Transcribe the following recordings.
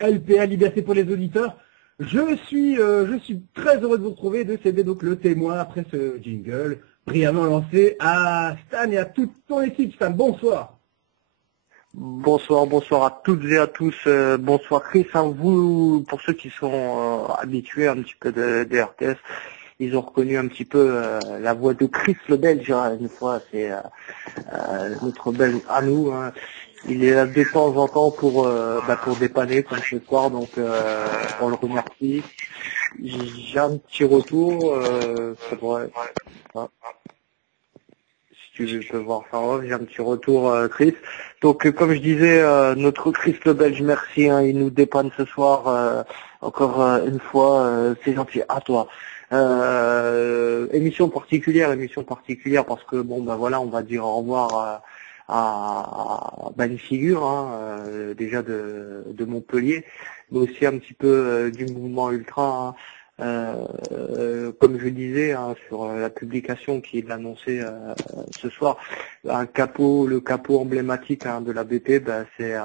LPA, Liberté pour les auditeurs. Je suis très heureux de vous retrouver, de céder donc le témoin après ce jingle brillamment lancé à Stan et à toute ton équipe. Stan, bonsoir. Bonsoir à toutes et à tous. Bonsoir Chris. Vous, pour ceux qui sont habitués un petit peu de RTS, ils ont reconnu un petit peu la voix de Chris le Belge. Une fois, c'est notre Belge à nous. Il est là de temps en temps pour dépanner comme ce soir, donc on le remercie. J'ai un petit retour, ça devrait... Si tu peux voir ça off, j'ai un petit retour Chris. Donc comme je disais, notre Chris le Belge, merci, il nous dépanne ce soir, encore une fois, c'est gentil, à toi. Émission particulière parce que bon voilà, on va dire au revoir à une figure déjà de Montpellier, mais aussi un petit peu du mouvement ultra. Comme je disais sur la publication qui est annoncée ce soir, le capot emblématique de la BP, c'est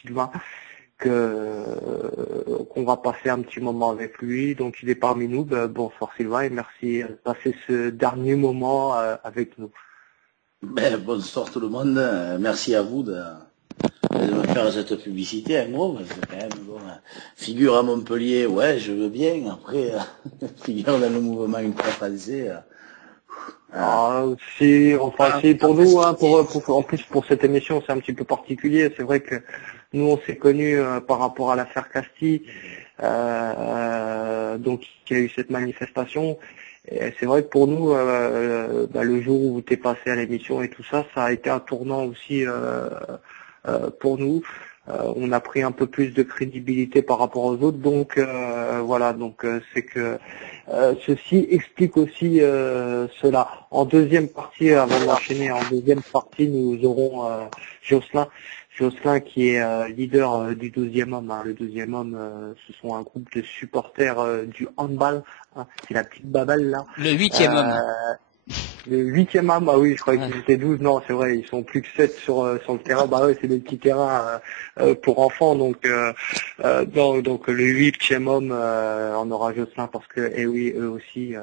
Sylvain, qu'on va passer un petit moment avec lui. Donc il est parmi nous. Bonsoir Sylvain et merci de passer ce dernier moment avec nous. Bonsoir tout le monde, merci à vous de me faire cette publicité avec moi, parce que quand même, figure à Montpellier, ouais, je veux bien, après, figure dans le mouvement ultra français. C'est pour nous, en plus pour cette émission, c'est un petit peu particulier. C'est vrai que nous, on s'est connus par rapport à l'affaire Castille, donc il y a eu cette manifestation. Et c'est vrai que pour nous, le jour où tu es passé à l'émission et tout ça, ça a été un tournant aussi pour nous. On a pris un peu plus de crédibilité par rapport aux autres, donc voilà, donc c'est que ceci explique aussi cela. En deuxième partie, avant d'enchaîner, nous aurons Jocelyn qui est leader du 12e homme. Le 12e homme, ce sont un groupe de supporters du handball. C'est la petite babale là. Le 8e homme. Le 8e homme, oui, je croyais qu'ils étaient 12. Non, c'est vrai, ils sont plus que 7 sur le terrain. C'est des petits terrains pour enfants. Donc le 8e homme, on aura Jocelyn parce que, eux aussi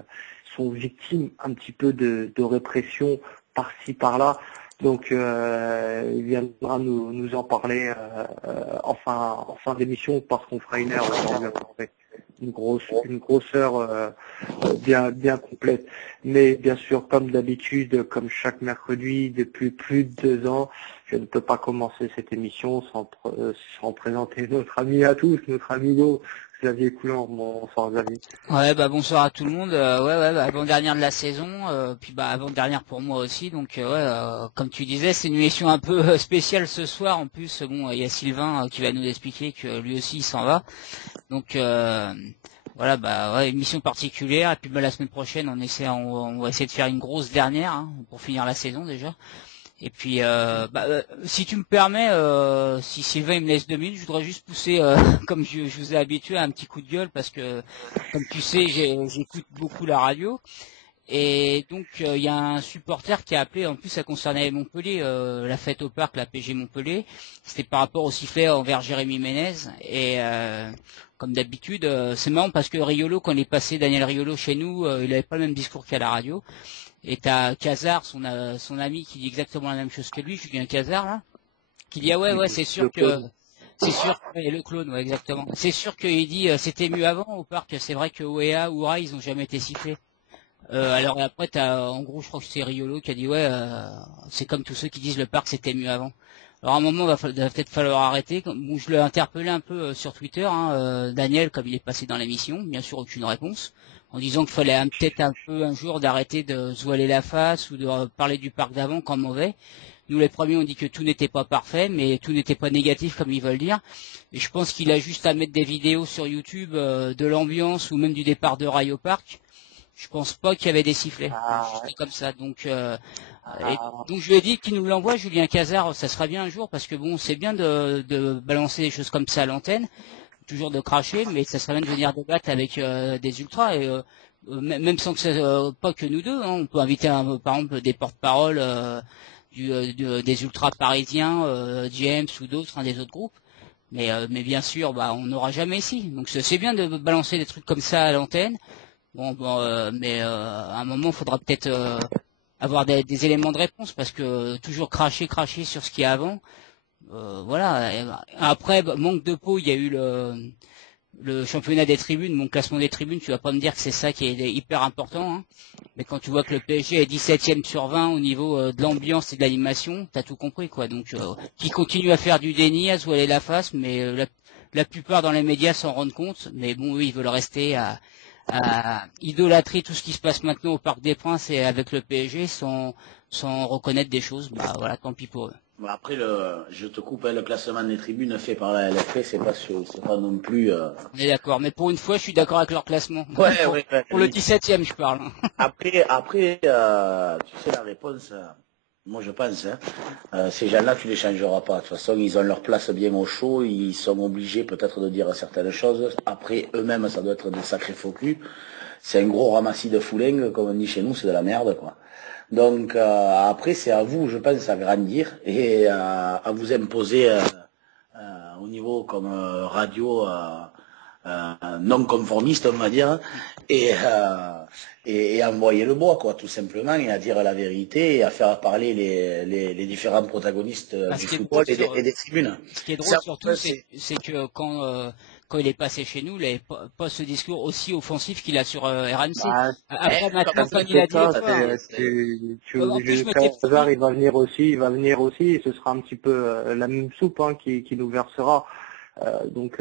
sont victimes un petit peu de répression par-ci, par-là. Donc il viendra nous en parler en fin d'émission parce qu'on fera une heure une grosse heure bien complète. Mais bien sûr, comme d'habitude, comme chaque mercredi depuis plus de 2 ans, je ne peux pas commencer cette émission sans présenter notre ami à tous, notre ami Xavier Coulant. Bonsoir Xavier. Ouais, bonsoir à tout le monde. Avant-dernière de la saison, puis avant-dernière pour moi aussi. Donc comme tu disais, c'est une émission un peu spéciale ce soir. En plus, il y a Sylvain qui va nous expliquer que lui aussi il s'en va. Donc émission particulière. Et puis la semaine prochaine, on va essayer de faire une grosse dernière pour finir la saison déjà. Et puis, si tu me permets, si Sylvain me laisse 2 minutes, je voudrais juste pousser, comme je vous ai habitué, un petit coup de gueule parce que, comme tu sais, j'écoute beaucoup la radio. Et donc, il y a un supporter qui a appelé, en plus ça concernait Montpellier, la fête au parc, la PG Montpellier. C'était par rapport au sifflet envers Jérémy Ménez. Et comme d'habitude, c'est marrant parce que Riolo, quand il est passé, Daniel Riolo chez nous, il avait pas le même discours qu'à la radio. Et t'as Cazard, son ami, qui dit exactement la même chose que lui, Julien Cazard, là, qui dit c'est sûr que le clone, ouais, exactement. C'est sûr qu'il dit c'était mieux avant au parc. C'est vrai que OEA ou OURA, ils ont jamais été sifflés. Alors après en gros, je crois que c'est Riolo qui a dit c'est comme tous ceux qui disent le parc c'était mieux avant. Alors à un moment, va peut-être falloir arrêter. Bon, je l'ai interpellé un peu sur Twitter, Daniel, comme il est passé dans l'émission, bien sûr aucune réponse, en disant qu'il fallait peut-être un jour d'arrêter de se voiler la face ou de parler du parc d'avant comme mauvais. Nous les premiers on dit que tout n'était pas parfait, mais tout n'était pas négatif comme ils veulent dire. Et je pense qu'il a juste à mettre des vidéos sur YouTube de l'ambiance ou même du départ de Rail au parc. Je pense pas qu'il y avait des sifflets, juste comme ça. Donc je lui ai dit qu'il nous l'envoie, Julien Cazard, ça serait bien un jour, parce que bon, c'est bien de balancer des choses comme ça à l'antenne, toujours de cracher, mais ça serait bien de venir débattre avec des ultras, et même sans que ça, pas que nous deux, on peut inviter par exemple des porte-paroles des ultras parisiens, James ou d'autres, des autres groupes. Mais bien sûr, on n'aura jamais ici. Donc c'est bien de balancer des trucs comme ça à l'antenne. Mais à un moment, il faudra peut-être avoir des éléments de réponse, parce que toujours cracher sur ce qu'il y a avant. Voilà. Et après, manque de peau, il y a eu le championnat des tribunes, mon classement des tribunes. Tu vas pas me dire que c'est ça qui est hyper important, hein. Mais quand tu vois que le PSG est 17e sur 20 au niveau de l'ambiance et de l'animation, t'as tout compris, quoi. Donc, qui continue à faire du déni, à se voiler la face, mais la plupart dans les médias s'en rendent compte. Mais bon, eux, ils veulent rester à idolâtrer tout ce qui se passe maintenant au Parc des Princes et avec le PSG sans reconnaître des choses. Voilà, tant pis pour eux. Après, je te coupe, le classement des tribunes fait par la LFP, c'est pas non plus... On est d'accord, mais pour une fois, je suis d'accord avec leur classement. Ouais. Pour le 17e, je parle. Après, tu sais, la réponse, moi je pense, ces gens-là, tu les changeras pas. De toute façon, ils ont leur place bien au chaud, ils sont obligés peut-être de dire certaines choses. Après, eux-mêmes, ça doit être des sacrés faux culs. C'est un gros ramassis de fouling, comme on dit chez nous, c'est de la merde, quoi. Donc après, c'est à vous, je pense, à grandir et à vous imposer au niveau comme radio non conformiste, on va dire, et envoyer le bois, quoi, tout simplement, et à dire la vérité et à faire parler les différents protagonistes du football et des tribunes. Ce qui est drôle surtout, c'est que quand il est passé chez nous, il n'avait pas ce discours aussi offensif qu'il a sur RMC. Après, maintenant, comme il a dit, Hazard, il va venir aussi, et ce sera un petit peu la même soupe, hein, qui nous versera. Donc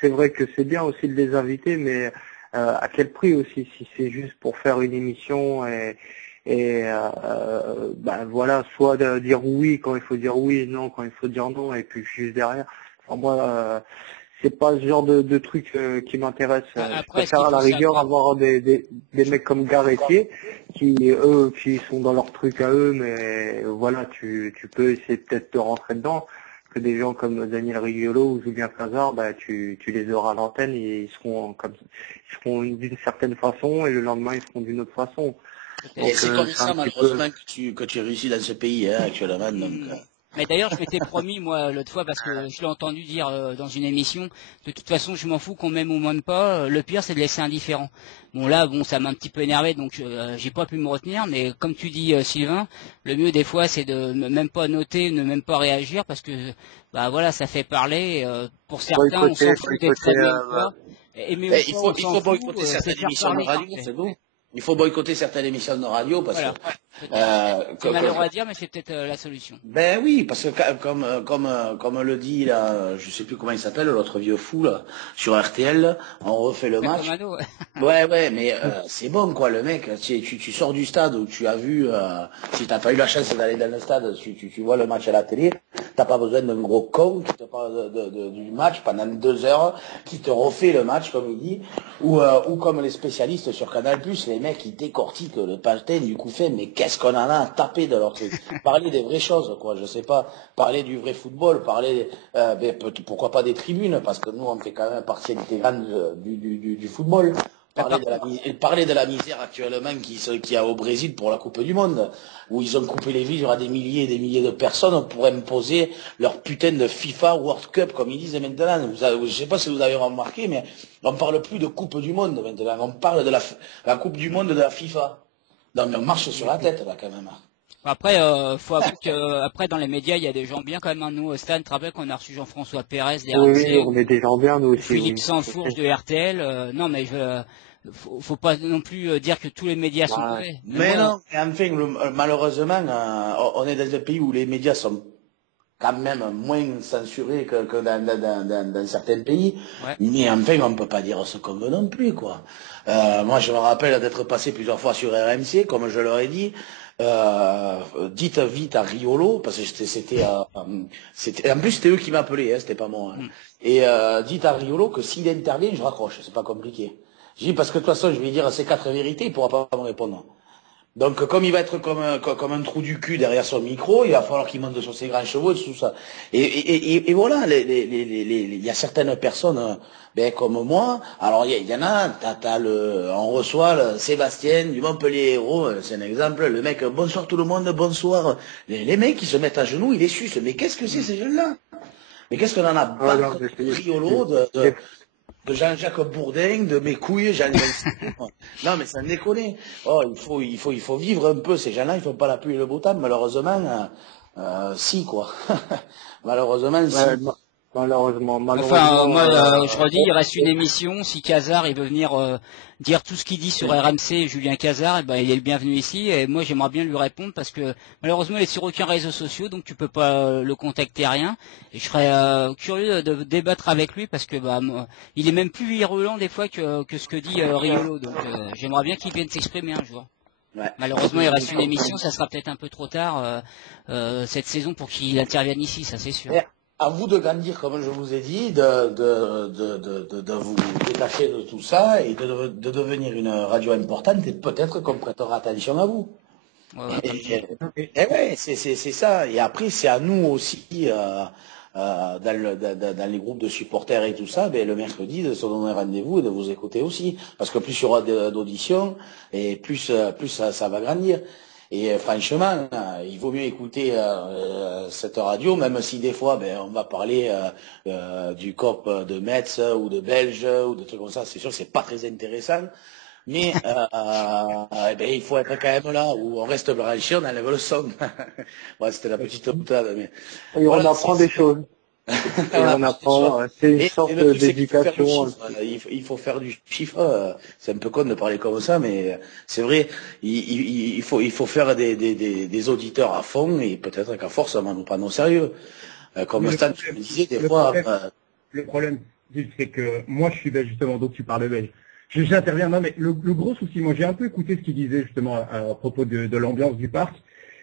c'est vrai que c'est bien aussi de les inviter, mais à quel prix aussi, si c'est juste pour faire une émission voilà, soit de dire oui quand il faut dire oui, non quand il faut dire non, et puis juste derrière. Enfin, moi, c'est pas ce genre de truc qui m'intéresse. Je préfère à la rigueur avoir des mecs comme Garetier qui sont dans leur truc à eux, mais voilà, tu peux essayer peut-être de rentrer dedans. Que des gens comme Daniel Riolo ou Julien Cazard, tu les auras à l'antenne et ils seront d'une certaine façon et le lendemain ils seront d'une autre façon. Et c'est comme ça malheureusement que tu réussis dans ce pays, hein, actuellement. Donc. Mais d'ailleurs, je m'étais promis, moi, l'autre fois, parce que je l'ai entendu dire dans une émission, de toute façon, je m'en fous qu'on m'aime ou m'aime pas, le pire, c'est de laisser indifférent. Bon, là, ça m'a un petit peu énervé, donc j'ai pas pu me retenir, mais comme tu dis, Sylvain, le mieux, des fois, c'est de même pas noter, ne même pas réagir, parce que, voilà, ça fait parler, pour certains, on s'en fout d'être très bien ou pas. Il faut boycotter certaines émissions de radio, c'est bon. Il faut boycotter certaines émissions de radio parce que c'est malheureux à dire, mais c'est peut-être la solution. Ben oui, parce que comme le dit là, je sais plus comment il s'appelle, l'autre vieux fou là, sur RTL, on refait le match. Ouais, mais c'est bon quoi, le mec. Tu sors du stade où tu as vu, si t'as pas eu la chance d'aller dans le stade, tu vois le match à la télé, t'as pas besoin d'un gros con qui te parle du match pendant 2 heures, qui te refait le match comme il dit, ou comme les spécialistes sur Canal+, les mecs qui décortiquent le patin du coup fait, mais qu'est-ce qu'on en a à taper de leur truc. Parler des vraies choses, quoi, je sais pas, parler du vrai football, parler, pourquoi pas des tribunes, parce que nous on fait quand même partie intégrante du football. Parler de la misère actuellement qu'il y a au Brésil pour la Coupe du Monde, où ils ont coupé les vivres à des milliers et des milliers de personnes pour imposer leur putain de FIFA World Cup, comme ils disent maintenant. Je sais pas si vous avez remarqué, mais on parle plus de Coupe du Monde maintenant, on parle de la Coupe du Monde de la FIFA. Donc on marche sur la tête là quand même. Après, faut avouer que après dans les médias, il y a des gens bien quand même. Hein. Nous, Stan, tu te rappelles qu'on a reçu Jean-François Pérez d'RMC, oui, on est des gens bien nous aussi. Philippe Sansfourche de RTL. Non, mais faut pas non plus dire que tous les médias sont mauvais. Mais non, enfin, malheureusement, on est dans un pays où les médias sont quand même moins censurés que dans certains pays. Ouais. Mais enfin, on peut pas dire ce qu'on veut non plus, quoi. Moi, je me rappelle d'être passé plusieurs fois sur RMC, comme je leur ai dit. Dites vite à Riolo, parce que c'était en plus c'était eux qui m'appelaient, hein, c'était pas moi. Hein. Et dites à Riolo que s'il intervient, je raccroche, c'est pas compliqué. J'ai dit parce que de toute façon, je vais dire ces 4 vérités, il pourra pas me répondre. Donc comme il va être comme un trou du cul derrière son micro, il va falloir qu'il monte sur ses grands chevaux et tout ça. Et voilà, il y a certaines personnes, comme moi. Alors il y en a, on reçoit le Sébastien du Montpellier Hérault, c'est un exemple. Le mec, bonsoir tout le monde, bonsoir. Les mecs qui se mettent à genoux, ils les sucent. Mais qu'est-ce que c'est ces jeunes-là? Mais qu'est-ce qu'on en a Ah, non, battre mais de Riolo, de Jean-Jacques Bourdin, de mes couilles, non, mais ça me déconne. Oh, il faut vivre un peu. Ces gens-là, ils font pas la pluie et le beau temps. Malheureusement, si, quoi. Malheureusement, si. ouais, malheureusement, Enfin, moi, je redis, il bon, reste une émission. Si Cazard, il veut venir dire tout ce qu'il dit sur RMC, Julien Cazard, eh ben, il est le bienvenu ici. Et moi, j'aimerais bien lui répondre parce que malheureusement, il est sur aucun réseau social, donc tu peux pas le contacter, rien. Et je serais curieux de débattre avec lui parce que bah, moi, il est même plus virulent des fois que ce que dit Riolo. Donc, j'aimerais bien qu'il vienne s'exprimer un jour. Ouais. Malheureusement, il reste une émission, ça sera peut-être un peu trop tard cette saison pour qu'il intervienne ici, ça c'est sûr. Et à vous de grandir, comme je vous ai dit, de vous détacher de tout ça et de devenir une radio importante et peut-être qu'on prêtera attention à vous. Ouais, Et ouais, c'est ça. Et après, c'est à nous aussi, dans les groupes de supporters et tout ça, ben, le mercredi, de se donner rendez-vous et de vous écouter aussi. Parce que plus il y aura d'auditions, et plus ça va grandir. Et franchement, il vaut mieux écouter cette radio, même si des fois, ben, on va parler du COP de Metz ou de Belge ou de trucs comme ça. C'est sûr que c'est pas très intéressant. Mais eh ben, il faut être quand même là où on reste branché, on enlève le son. Ouais, c'était la petite boutade, mais et voilà, on apprend des choses. Et on apprend, c'est une sorte le truc, c'est qu'il faut faire du d'éducation. chiffre. Il faut faire du chiffre. C'est un peu con de parler comme ça, mais c'est vrai. Il faut faire des auditeurs à fond et peut-être qu'à force, on va nous prendre au sérieux. Comme Stan, tu me disais, des fois. Le problème, c'est que moi, je suis belge, justement, donc tu parles belge. J'interviens, non, mais le gros souci, moi, j'ai un peu écouté ce qu'il disait, justement, à propos de l'ambiance du parc.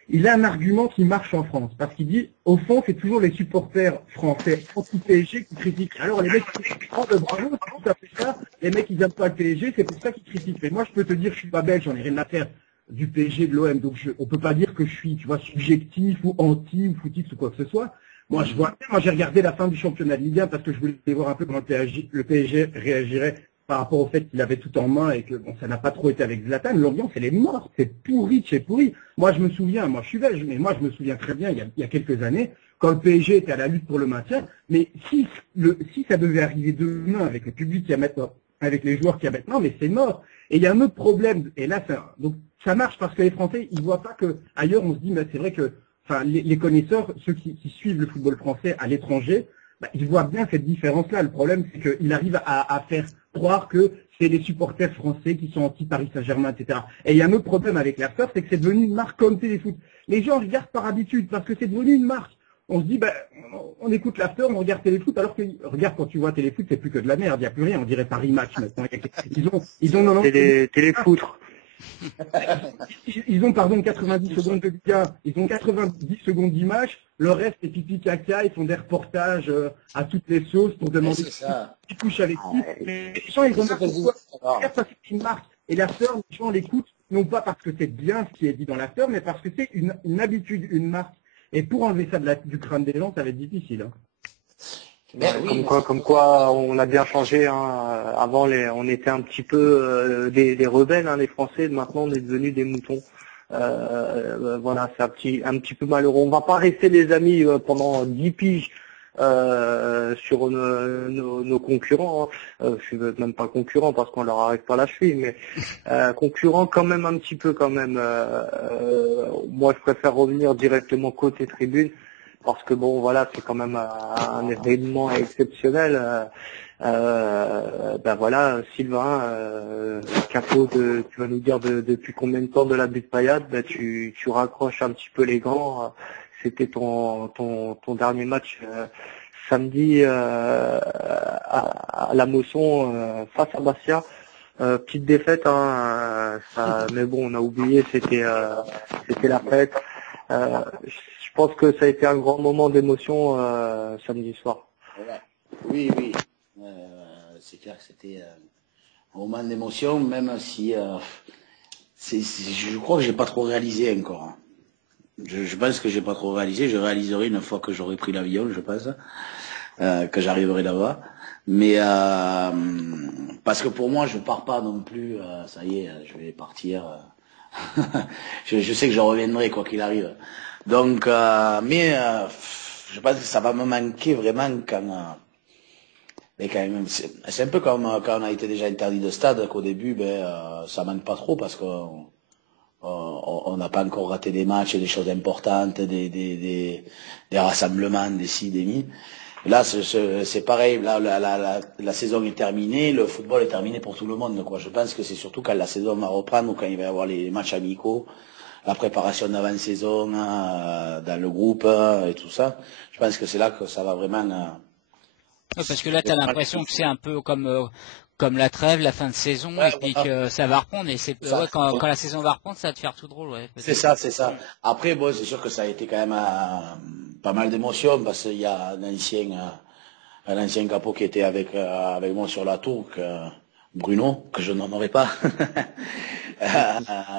Il a un argument qui marche en France, parce qu'il dit, au fond, c'est toujours les supporters français anti-PSG qui critiquent. Alors, les mecs qui critiquent, oh, ben, bravo, c'est tout à fait ça. Les mecs, ils n'aiment pas le PSG, c'est pour ça qu'ils critiquent. Mais moi, je peux te dire, je suis pas belge, j'en ai rien à faire du PSG, de l'OM, donc on peut pas dire que je suis, tu vois, subjectif ou anti ou footiste ou quoi que ce soit. Moi, j'ai regardé la fin du championnat de Ligue 1 parce que je voulais voir un peu comment le PSG réagirait par rapport au fait qu'il avait tout en main et que bon, ça n'a pas trop été avec Zlatan. L'ambiance, elle est morte, c'est pourri de chez pourri. Moi, je me souviens, moi je suis belge, mais moi je me souviens très bien, il y a quelques années, quand le PSG était à la lutte pour le maintien, mais si ça devait arriver demain avec le public qui a maintenant, avec les joueurs qui a maintenant, mais c'est mort. Et il y a un autre problème, et là, donc ça marche parce que les Français, ils voient pas que ailleurs on se dit, mais c'est vrai que enfin, les connaisseurs, ceux qui suivent le football français à l'étranger, bah, ils voient bien cette différence-là. Le problème, c'est qu'il arrive à faire croire que c'est les supporters français qui sont anti-Paris Saint-Germain, etc. Et il y a un autre problème avec l'after, c'est que c'est devenu une marque comme Téléfoot. Les gens regardent par habitude parce que c'est devenu une marque. On se dit, ben, on écoute l'after, on regarde Téléfoot, alors que, regarde, quand tu vois Téléfoot, c'est plus que de la merde, il n'y a plus rien, on dirait Paris Match maintenant. Téléfoutre. Ils ont, pardon, 90 secondes de Ligue 1, ils ont 90 secondes d'image, le reste c'est pipi caca, ils font des reportages à toutes les sauces pour demander qui couche avec qui. Mais les gens, ils ont c'est une marque. Et l'after, les gens l'écoutent, non pas parce que c'est bien ce qui est dit dans l'after, mais parce que c'est une habitude, une marque. Et pour enlever ça du crâne des gens, ça va être difficile. Hein. Ouais, oui, comme quoi, on a bien changé. Hein. Avant, on était un petit peu des rebelles, hein, les Français. Maintenant, on est devenus des moutons. Voilà, c'est un petit peu malheureux. On va pas rester des amis pendant 10 piges sur nos concurrents. Hein. Je suis même pas concurrent parce qu'on leur arrive pas la cheville, mais concurrent quand même un petit peu quand même. Moi, je préfère revenir directement côté tribune. Parce que bon, voilà, c'est quand même un événement exceptionnel. Ben voilà, Sylvain, Capot, tu vas nous dire depuis combien de temps de la butte paillade, ben tu raccroches un petit peu les gants. C'était ton dernier match samedi à la Mosson face à Bastia. Petite défaite, hein, mais bon, on a oublié, c'était la fête. Je pense que ça a été un grand moment d'émotion samedi soir. Oui. C'est clair que c'était un moment d'émotion, même si je crois que j'ai pas trop réalisé encore. Hein. Je pense que j'ai pas trop réalisé. Je réaliserai une fois que j'aurai pris l'avion, je pense, que j'arriverai là-bas. Mais parce que pour moi, je pars pas non plus. Ça y est, je vais partir. Je sais que je reviendrai quoi qu'il arrive. Donc, mais je pense que ça va me manquer vraiment mais quand même, c'est un peu comme quand on a été déjà interdit de stade, qu'au début, ça manque pas trop parce qu'on n'a pas encore raté des matchs et des choses importantes, des rassemblements, des ci, des mi. Là, c'est pareil. Là, la saison est terminée, le football est terminé pour tout le monde, quoi. Je pense que c'est surtout quand la saison va reprendre ou quand il va y avoir les matchs amicaux, la préparation d'avant-saison dans le groupe et tout ça. Je pense que c'est là que ça va vraiment. Ouais, parce que là, tu as l'impression que c'est un peu comme la trêve, la fin de saison, Ouais, et puis voilà. que ça va reprendre. Et c'est Ça. ouais, quand la saison va reprendre, ça va te faire tout drôle. Ouais, C'est ça, c'est ça. Après, bon, c'est sûr que ça a été quand même pas mal d'émotions parce qu'il y a un ancien capot qui était avec moi sur la tour, Bruno, que je nommerai pas,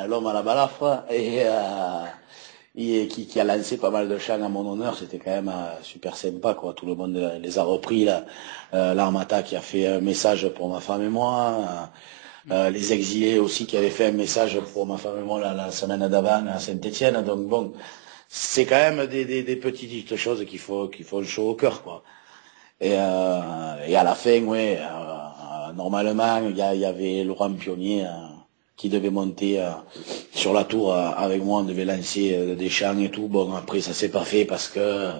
l'homme à la balafre, et qui a lancé pas mal de chants à mon honneur. C'était quand même super sympa, quoi. Tout le monde les a repris, là. L'Armata qui a fait un message pour ma femme et moi. Les exilés aussi qui avaient fait un message pour ma femme et moi la semaine d'avant à Saint-Étienne. Donc bon, c'est quand même des petites choses qui font chaud au cœur, quoi. Et à la fin, ouais, normalement, il y avait Laurent Pionnier qui devait monter sur la tour avec moi. On devait lancer des chants et tout. Bon, après, ça s'est pas fait parce que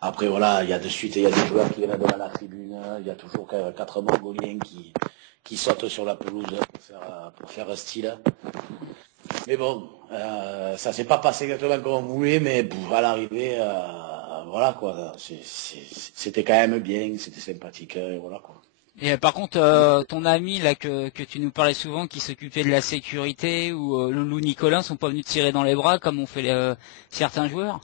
après, voilà, il y a des joueurs qui viennent devant la tribune. Il y a toujours 4 Mongoliens qui sautent sur la pelouse pour faire style. Mais bon, ça s'est pas passé exactement comme on voulait, mais à l'arrivée, voilà quoi, c'était quand même bien, c'était sympathique, et voilà quoi. Et par contre, ton ami là que tu nous parlais souvent, qui s'occupait de la sécurité, ou Loulou Nicolas, sont pas venus te tirer dans les bras comme ont fait certains joueurs?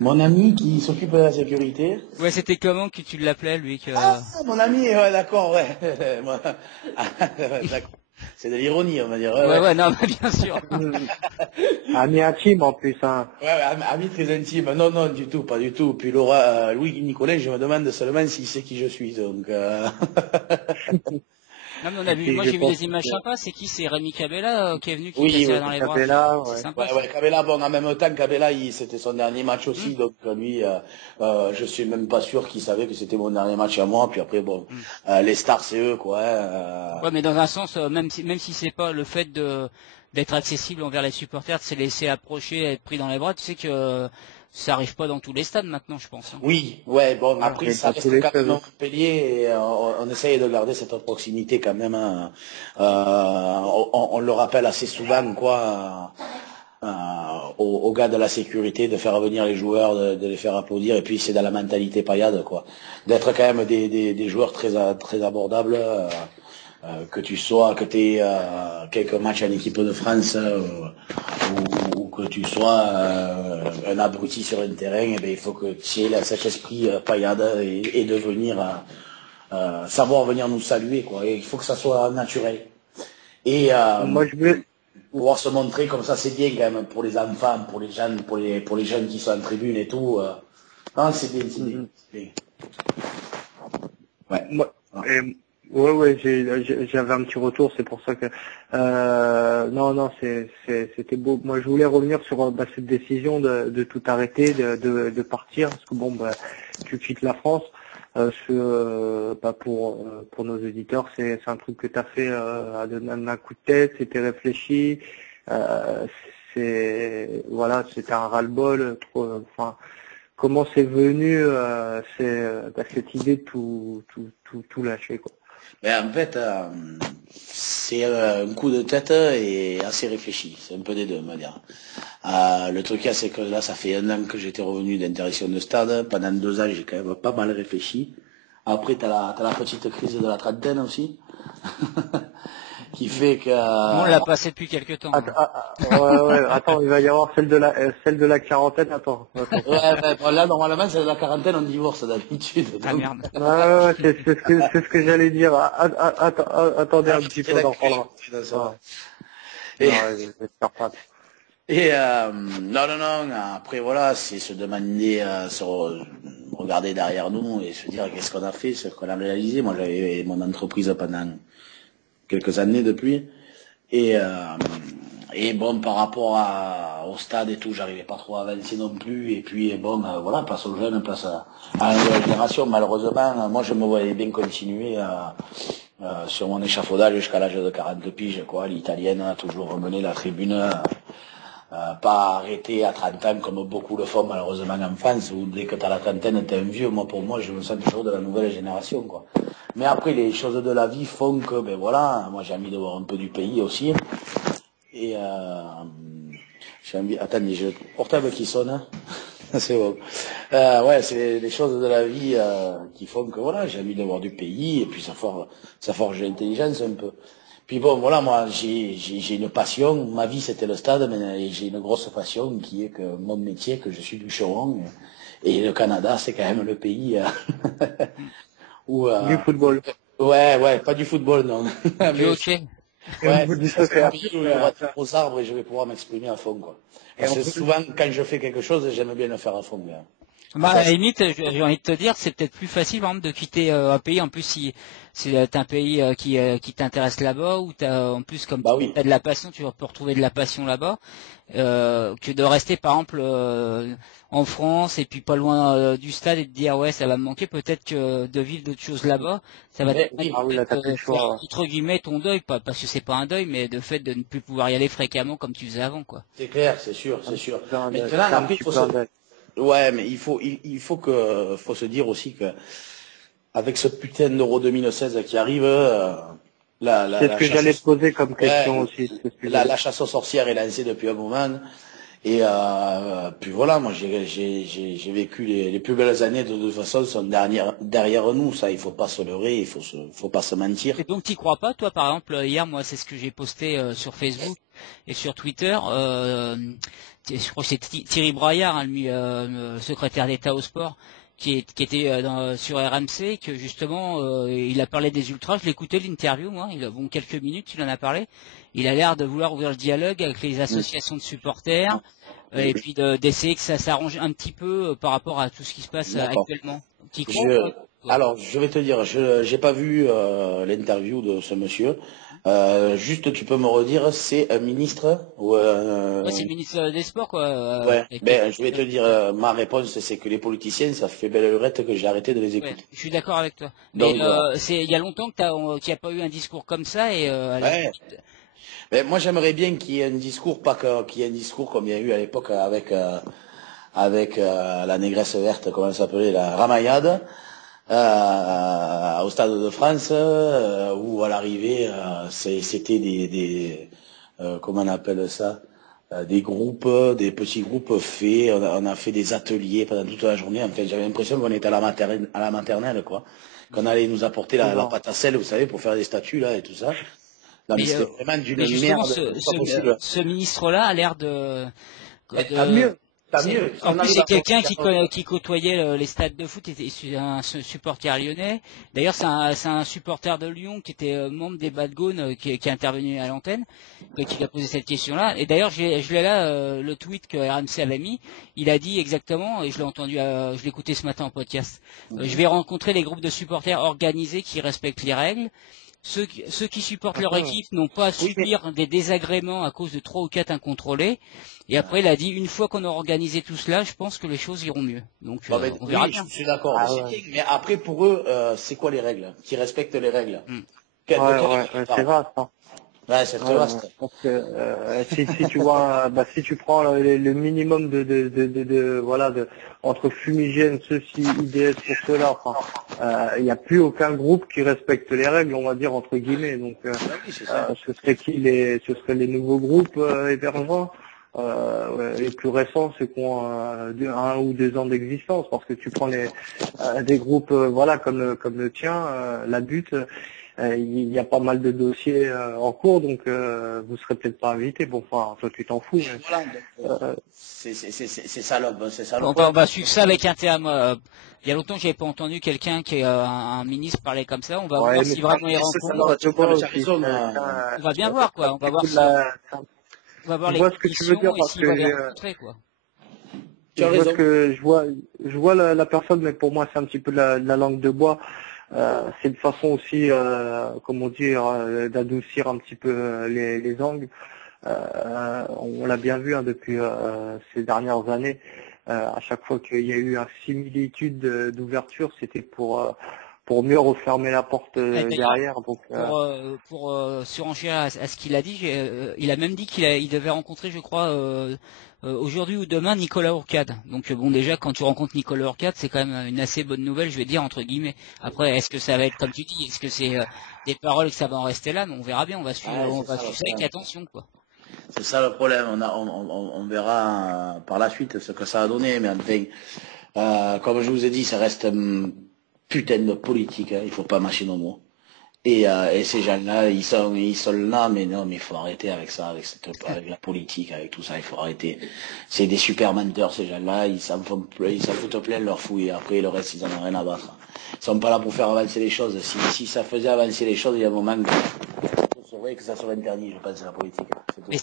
Mon ami qui s'occupe de la sécurité. Ouais, c'était comment que tu l'appelais, lui que... Ah, mon ami, ouais, d'accord, ouais. D'accord. C'est de l'ironie, on va dire. Ouais, non, mais bien sûr. Ami intime en plus, hein. Ouais, ami très intime. Non, non, du tout, pas du tout. Puis Louis Nicolas, je me demande seulement s'il sait qui je suis, donc. Non, mais moi j'ai vu des images sympas. C'est qui? C'est Rémi Cabella qui est venu, qui Oui, t'a tiré dans les bras. Cabella, C'est ouais. sympa. Ouais, Cabella, bon, en même temps, Cabella, c'était son dernier match aussi, donc lui, je suis même pas sûr qu'il savait que c'était mon dernier match à moi. Puis après, bon, les stars, c'est eux, quoi. Ouais, mais dans un sens, même si c'est pas le fait d'être accessible envers les supporters, de se laisser approcher, être pris dans les bras, tu sais que ça arrive pas dans tous les stades maintenant, je pense. Hein. Oui, ouais, bon, Ah, après, mais ça dans tous reste les quand même stades. Montpellier, et on essaye de garder cette proximité quand même. On le rappelle assez souvent, quoi, aux gars de la sécurité, de faire venir les joueurs, de les faire applaudir, et puis c'est dans la mentalité paillade, quoi, d'être quand même des joueurs très abordables. Que tu aies quelques matchs en équipe de France ou que tu sois un abruti sur un terrain, et bien, il faut que tu aies cet esprit paillade et de venir savoir venir nous saluer, quoi. Et il faut que ça soit naturel. Et Moi, je veux... pouvoir se montrer comme ça, c'est bien quand même pour les enfants, pour les jeunes, pour les jeunes qui sont en tribune et tout. Non, c'est bien, c'est bien. Ouais. Moi, ouais, j'avais un petit retour, c'est pour ça que non, c'était beau. Moi, je voulais revenir sur cette décision de tout arrêter, de partir, parce que bon, tu quittes la France. Pour nos auditeurs, c'est un truc que tu as fait d'un coup de tête, c'était réfléchi, c'était un ras-le-bol. Enfin, comment c'est venu cette idée de tout lâcher, quoi. En fait, c'est un coup de tête et assez réfléchi. C'est un peu des deux, on va dire. Le truc, c'est que là, ça fait 1 an que j'étais revenu d'interdiction de stade. Pendant 2 ans, j'ai quand même pas mal réfléchi. Après, t'as la petite crise de la trentaine aussi, qui fait que... On l'a passé depuis quelques temps. Attends, il va y avoir celle de la quarantaine. Attends. Ouais, là, normalement, c'est la quarantaine, on divorce d'habitude. Ah merde. C'est ce que j'allais dire. Attendez un petit peu, on en reparlera. Et non, après voilà, c'est se demander, regarder derrière nous et se dire qu'est-ce qu'on a fait, ce qu'on a réalisé. Moi, j'avais mon entreprise pendant quelques années depuis, et Et bon, par rapport au stade et tout, j'arrivais pas trop à avancer non plus. Et puis bon, voilà, place aux jeunes, place à la nouvelle génération. Malheureusement, moi je me voyais bien continuer sur mon échafaudage jusqu'à l'âge de 40 piges, quoi. L'italienne a toujours mené la tribune. Pas arrêté à 30 ans comme beaucoup le font malheureusement en France, où dès que tu as la trentaine, tu es un vieux. Moi, pour moi, je me sens toujours de la nouvelle génération, quoi. Mais après, les choses de la vie font que, ben voilà, moi j'ai envie de voir un peu du pays aussi. Et j'ai envie... Attendez, j'ai le portable qui sonne. Hein. C'est bon. Ouais, c'est les choses de la vie qui font que, voilà, j'ai envie de voir du pays, et puis ça forge l'intelligence un peu. Puis bon, voilà, moi, j'ai une passion. Ma vie, c'était le stade, mais j'ai une grosse passion qui est que mon métier, que je suis bûcheron. Et le Canada, c'est quand même le pays où... Du football. Ouais, pas du football, non. Du hockey. Ouais, c'est un pays où il y aura de gros arbres et je vais pouvoir m'exprimer à fond, quoi. Parce que souvent, quand je fais quelque chose, j'aime bien le faire à fond. Bah, à la limite, j'ai envie de te dire, c'est peut-être plus facile, par exemple, de quitter un pays. En plus, si c'est un pays qui t'intéresse là-bas, ou en plus, comme Bah tu oui. as de la passion, tu peux retrouver de la passion là-bas, que de rester, par exemple, en France et puis pas loin du stade et de dire ouais, ça va me manquer. Peut-être que de vivre d'autres choses là-bas, ça va te Oui. Ah oui, là, t'as plus le faire choix. entre guillemets ton deuil, pas parce que c'est pas un deuil, mais de fait de ne plus pouvoir y aller fréquemment comme tu faisais avant, quoi. C'est clair, c'est sûr, c'est sûr. Un Maintenant, après, il faut petit peu se... Ouais, mais faut se dire aussi que avec ce putain d'Euro 2016 qui arrive, C'est ce que j'allais te poser comme question aussi. la chasse aux sorcières est lancée depuis un moment. Et puis voilà, moi j'ai vécu les plus belles années de toute façon sont derrière nous. Ça, il faut pas se leurrer, faut pas se mentir. Et donc t'y crois pas, toi, par exemple, hier, moi, c'est ce que j'ai posté sur Facebook et sur Twitter. Je crois que c'est Thierry Braillard, hein, lui, le secrétaire d'État au sport, qui était sur RMC, que justement, il a parlé des ultras. Je l'ai écouté l'interview, moi. Il a bon quelques minutes, il en a parlé. Il a l'air de vouloir ouvrir le dialogue avec les associations de supporters et puis d'essayer que ça s'arrange un petit peu par rapport à tout ce qui se passe actuellement. T'y crois? Alors, je vais te dire, je j'ai pas vu l'interview de ce monsieur. Juste, tu peux me redire, c'est un ministre ou Ouais, c'est le ministre des Sports, quoi. Ouais, ben, je vais te dire, ma réponse, c'est que les politiciens, ça fait belle lurette que j'ai arrêté de les Ouais, écouter. je suis d'accord avec toi. Mais Donc, voilà. il y a longtemps qu'il n'y a pas eu un discours comme ça et Ouais. Ben, moi, j'aimerais bien qu'il y ait un discours, pas qu'il y ait un discours comme il y a eu à l'époque avec la négresse verte, comment elle s'appelait, la Ramayade, au Stade de France, où à l'arrivée, c'était comment on appelle ça, des groupes, des petits groupes faits. On a fait des ateliers pendant toute la journée. En fait, j'avais l'impression qu'on était à la maternelle, quoi. Qu'on allait nous apporter la pâte à sel, vous savez, pour faire des statues là et tout ça. Non, mais c'était vraiment d'une justement, merde. ce ministre-là a l'air T'as mieux. En plus, c'est quelqu'un qui côtoyait les stades de foot, et c'est un supporter lyonnais. D'ailleurs, c'est un supporter de Lyon qui était membre des Bad Gones, qui est intervenu à l'antenne, qui a posé cette question-là. Et d'ailleurs, je l'ai là, le tweet que RMC avait mis. Il a dit exactement, et je l'ai entendu, je l'ai écouté ce matin en podcast. Je vais rencontrer les groupes de supporters organisés qui respectent les règles. Ceux qui supportent leur équipe n'ont pas à subir des désagréments à cause de 3 ou 4 incontrôlés. Et après, il a dit, une fois qu'on aura organisé tout cela, je pense que les choses iront mieux. Donc, on verra bien. Je suis d'accord. Mais après, pour eux, c'est quoi les règles? Qui respectent les règles? C'est vaste. Hein. Ouais, c'est très vaste. Parce que si tu vois, si tu prends le minimum entre fumigène, ceci, IDS pour cela, enfin, il n'y a plus aucun groupe qui respecte les règles, on va dire entre guillemets. Donc, ce serait les nouveaux groupes émergents. Les plus récents, c'est qu'on a 1 ou 2 ans d'existence, parce que tu prends des groupes, comme le tien, la butte. Il y a pas mal de dossiers en cours, donc vous serez peut-être pas invité. Bon, enfin, toi tu t'en fous. C'est ça le on va suivre ça avec intérêt. Moi, il y a longtemps que j'avais pas entendu quelqu'un qui est un ministre parler comme ça. On va voir si vraiment il rencontre. On va bien voir, quoi. On va voir les conditions et s'il va les rencontrer, quoi. Je vois la personne, mais pour moi c'est un petit peu la langue de bois. C'est une façon aussi, comment dire, d'adoucir un petit peu les angles. On l'a bien vu hein, depuis ces dernières années. À chaque fois qu'il y a eu une similitude d'ouverture, c'était pour mieux refermer la porte derrière. Donc, pour surenchérir à ce qu'il a dit, il a même dit il devait rencontrer, je crois, aujourd'hui ou demain Nicolas Hourcade. Donc bon, déjà quand tu rencontres Nicolas Hourcade, c'est quand même une assez bonne nouvelle, je vais dire entre guillemets. Après, est-ce que ça va être comme tu dis, est-ce que c'est des paroles que ça va en rester là? Mais on verra bien, on va suivre, Ouais, on c'est va ça le suivre ça avec problème. attention, quoi. C'est ça le problème. On verra par la suite ce que ça a donné. Mais enfin, comme je vous ai dit, ça reste putain de politique. Hein. Il faut pas mâcher nos mots. Et ces gens-là, ils sont là, mais non, mais il faut arrêter avec ça, avec la politique, avec tout ça, il faut arrêter. C'est des super menteurs, ces gens-là, ils s'en foutent plein de leur fouille, et après, le reste, ils en ont rien à battre. Ils sont pas là pour faire avancer les choses. Si ça faisait avancer les choses, il y a un moment c'est vrai que ça serait interdit, je pense, la politique. Mais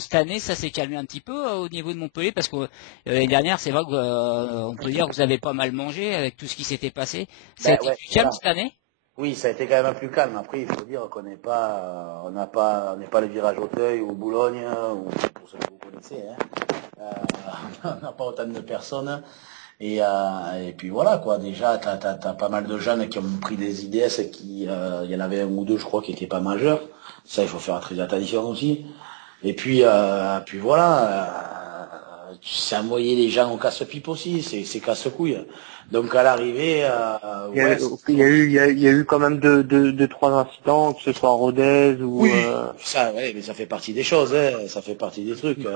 cette année, ça s'est calmé un petit peu au niveau de Montpellier parce que l'année dernière, c'est vrai que on peut dire que vous avez pas mal mangé avec tout ce qui s'était passé. Ça a Ben été ouais, plus calme voilà. cette année? Oui, ça a été quand même plus calme. Après, il faut dire qu'on n'est pas, on n'est pas le virage Auteuil ou Boulogne, ou pour ceux que vous connaissez, hein. On n'a pas autant de personnes. Et puis voilà, quoi. Déjà, t'as pas mal de jeunes qui ont pris des IDS il y en avait un ou deux, je crois, qui étaient pas majeurs. Ça, il faut faire très attention aussi. Et puis c'est envoyer les gens au casse-pipe aussi, c'est casse-couille. Donc à l'arrivée, ouais, il y a eu quand même deux, trois incidents, que ce soit à Rodez ou. oui, ça, ouais, mais ça fait partie des choses, hein, ça fait partie des trucs.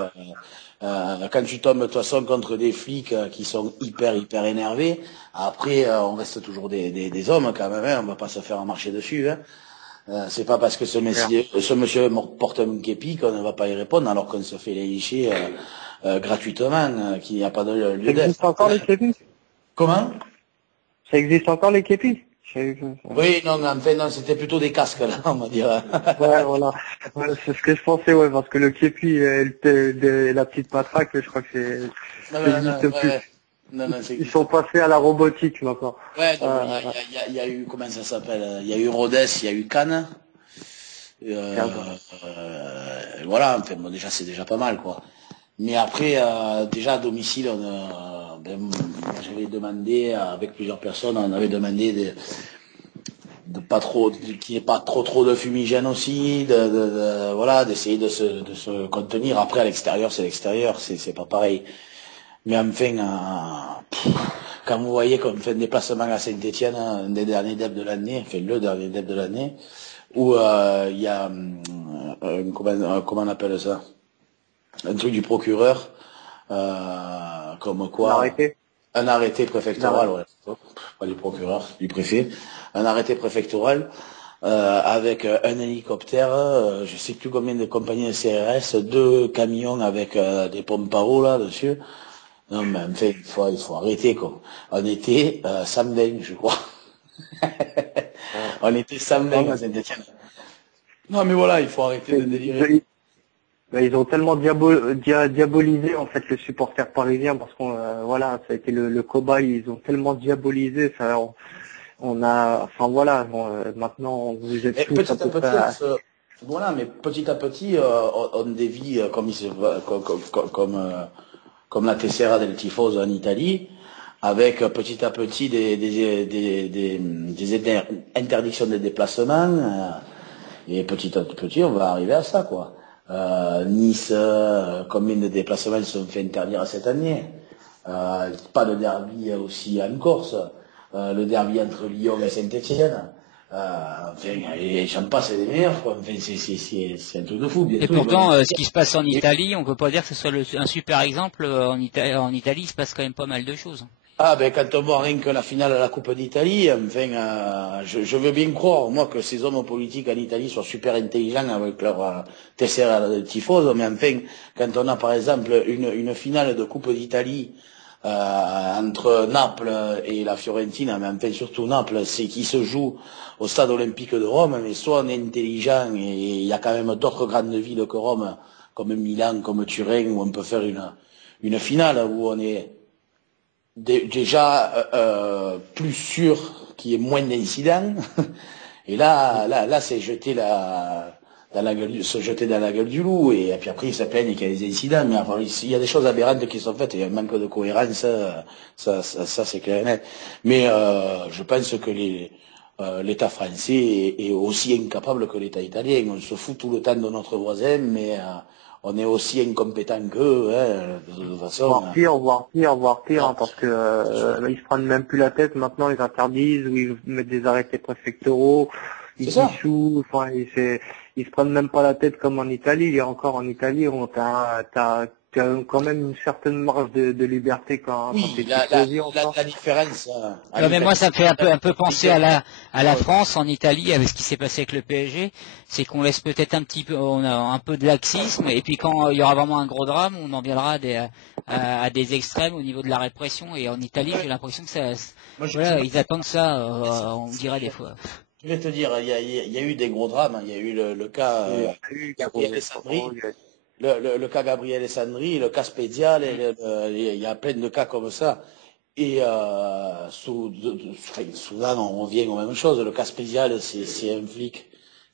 Quand tu tombes de toute façon contre des flics qui sont hyper énervés, après on reste toujours des hommes quand même, hein, on va pas se faire marcher dessus. Hein. C'est pas parce que ce monsieur porte un képi qu'on ne va pas y répondre alors qu'on se fait les licher gratuitement, qu'il n'y a pas de Ça lieu d'être. existe encore les képis? Comment? Ça existe encore les képis? Oui, non, en fait, non, c'était plutôt des casques, là, on va dire. Ouais, voilà. Ouais, c'est ce que je pensais, ouais, parce que le képi et la petite matraque, je crois que Non, ça non, non, n'existe ouais, plus. ouais. Non, non, c'est Ils sont passés à la robotique maintenant. ouais, donc il y a eu, comment ça s'appelle? Il y a eu Rodez, il y a eu Cannes. Voilà, enfin, bon, déjà, c'est déjà pas mal, quoi. Mais après, déjà à domicile, moi, j'avais demandé, avec plusieurs personnes, on avait demandé de pas trop, qu'il n'y ait pas trop de fumigène aussi, voilà, d'essayer de se contenir. Après, à l'extérieur, c'est pas pareil. Mais enfin, quand vous voyez qu'on fait un déplacement à Saint-Étienne, un des derniers DEP de l'année, enfin le dernier DEP de l'année, où il y a, comment on appelle ça, un truc du procureur, comme quoi, L'arrêté. un arrêté préfectoral, ouais, pas du procureur, du préfet, un arrêté préfectoral avec un hélicoptère, je sais plus combien de compagnies de CRS, 2 camions avec des pompes à eau là dessus. Non mais enfin, il faut arrêter quoi. On était samedi, je crois. On était samedi à Saint-Étienne. Non mais voilà, il faut arrêter de délirer. Ils ont tellement diabolisé en fait le supporter parisien parce qu'on voilà, ça a été le cobaye. Ils ont tellement diabolisé, ça, enfin voilà, maintenant vous êtes tous à peu près. Voilà, mais petit à petit, on dévie comme la Tessera del Tifoso en Italie, avec petit à petit des interdictions de déplacement, et petit à petit, on va arriver à ça, quoi. Nice, combien de déplacements se sont fait interdire cette année? Pas de derby aussi en Corse, le derby entre Lyon et Saint-Étienne. Enfin, et j'en passe des meilleurs, quoi. Enfin, c'est un truc de fou, bien Et sûr. pourtant, ce qui se passe en Italie, on peut pas dire que ce soit un super exemple. En Italie, il se passe quand même pas mal de choses. Ah ben quand on voit rien que la finale de la Coupe d'Italie, enfin, je veux bien croire, moi, que ces hommes politiques en Italie soient super intelligents avec leur tessera de tifoso, mais enfin, quand on a par exemple une finale de Coupe d'Italie entre Naples et la Fiorentina, mais enfin surtout Naples, c'est qui se joue au stade olympique de Rome, mais soit on est intelligent et il y a quand même d'autres grandes villes que Rome, comme Milan, comme Turin, où on peut faire une finale où on est déjà plus sûr qu'il y ait moins d'incidents. Et là c'est jeter se jeter dans la gueule du loup, et puis après ils se plaignent qu'il y a des incidents, mais enfin, il y a des choses aberrantes qui sont faites, il y a un manque de cohérence, ça c'est clair et net. Mais je pense que l'État français est aussi incapable que l'État italien. On se fout tout le temps de notre voisin, mais on est aussi incompétent qu'eux, hein, de toute façon. Voire pire, hein, parce que ils se prennent même plus la tête. Maintenant, ils interdisent ou ils mettent des arrêtés préfectoraux, ils dissouent. Enfin, ils se prennent même pas la tête comme en Italie. Et encore en Italie, t'as quand même une certaine marge de liberté quand t'es la différence. Mais moi, ça me fait un peu penser à la France en Italie avec ce qui s'est passé avec le PSG. C'est qu'on laisse peut-être on a un peu de laxisme, et puis quand il y aura vraiment un gros drame, on en viendra à des extrêmes au niveau de la répression. Et en Italie, j'ai l'impression que ils attendent ça, on dirait des fois. Je vais te dire, il y a eu des gros drames. Il y a eu le cas Gabriel Sandri, le cas Gabriel Sandri, le cas Spezial, il y a plein de cas comme ça. Et soudain, on revient aux mêmes choses. Le cas Spezial, c'est un flic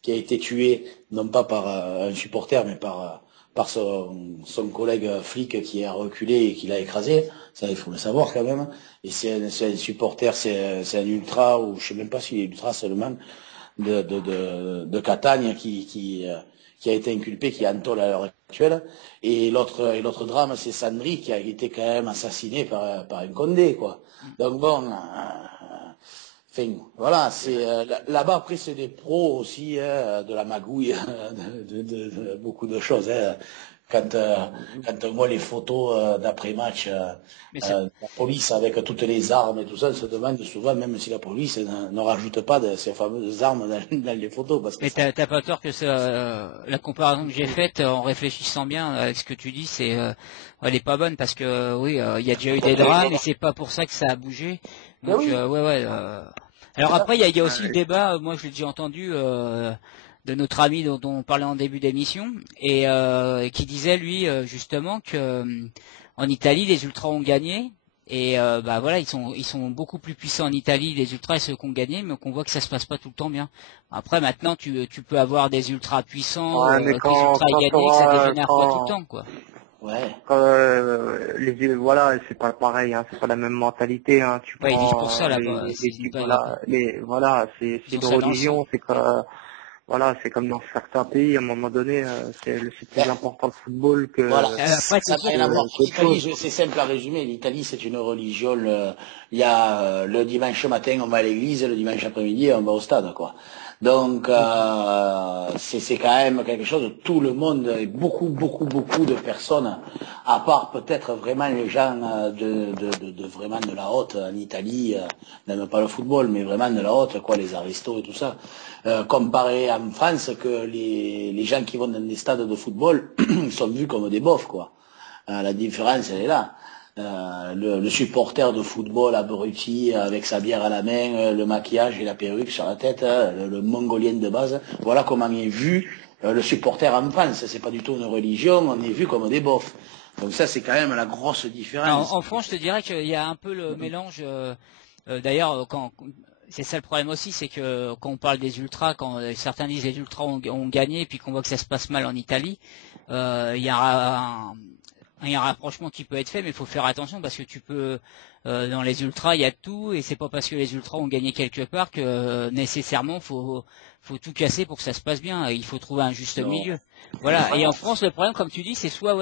qui a été tué, non pas par un supporter, mais par son collègue flic qui a reculé et qui l'a écrasé. Ça, il faut le savoir quand même. Et c'est un supporter, c'est un ultra, ou je sais même pas s'il est ultra seulement, de Catagne qui a été inculpé, qui est en tôle à l'heure actuelle. Et l'autre drame, c'est Sandri qui a été quand même assassiné par un Condé, quoi. Donc bon, enfin, voilà, c'est là-bas après c'est des pros aussi, de la magouille, de beaucoup de choses. Quand on voit les photos d'après-match, la police avec toutes les armes et tout ça, on se demande souvent même si la police ne rajoute pas de ces fameuses armes dans les photos. Parce que mais t'as pas tort que la comparaison que j'ai faite en réfléchissant bien avec ce que tu dis, elle est pas bonne, parce que oui, il y a déjà eu des drames et c'est pas pour ça que ça a bougé. Donc Alors après, il y a aussi le débat, moi je l'ai déjà entendu, de notre ami dont on parlait en début d'émission, et qui disait lui justement que en Italie les ultras ont gagné, et voilà, ils sont beaucoup plus puissants en Italie les ultras, et ceux qui ont gagné, mais qu'on voit que ça se passe pas tout le temps bien. Après maintenant tu peux avoir des ultras puissants, des ultras gagnés, que ça dégénère pas tout le temps, quoi. Ouais. Voilà, c'est pas pareil, hein, c'est pas la même mentalité, hein. Tu ils prends disent pour ça là-bas. c'est une religion, c'est que voilà, c'est comme dans certains pays, à un moment donné, c'est plus important le football que. Voilà. Après, l'Italie, c'est simple à résumer. L'Italie, c'est une religion. Il y a le dimanche matin, on va à l'église, le dimanche après-midi, on va au stade, quoi. Donc, c'est quand même quelque chose. Tout le monde, et beaucoup de personnes, à part peut-être vraiment les gens vraiment de la haute en Italie, n'aiment pas le football, mais vraiment de la haute, quoi, les aristos et tout ça. Comparé en France, que les gens qui vont dans des stades de football sont vus comme des bofs, quoi. La différence, elle est là. Le supporter de football abruti avec sa bière à la main, le maquillage et la perruque sur la tête, le mongolien de base, voilà comment est vu le supporter en France. C'est pas du tout une religion, on est vu comme des bofs. Donc ça, c'est quand même la grosse différence. En France, je te dirais qu'il y a un peu le mélange. D'ailleurs, c'est ça le problème aussi, c'est que quand on parle des ultras, quand certains disent les ultras ont gagné, et puis qu'on voit que ça se passe mal en Italie, il y a un rapprochement qui peut être fait, mais il faut faire attention, parce que tu peux, dans les ultras, il y a tout, et c'est pas parce que les ultras ont gagné quelque part que nécessairement faut tout casser pour que ça se passe bien. Il faut trouver un juste milieu. Voilà. Et en France, le problème, comme tu dis, c'est soit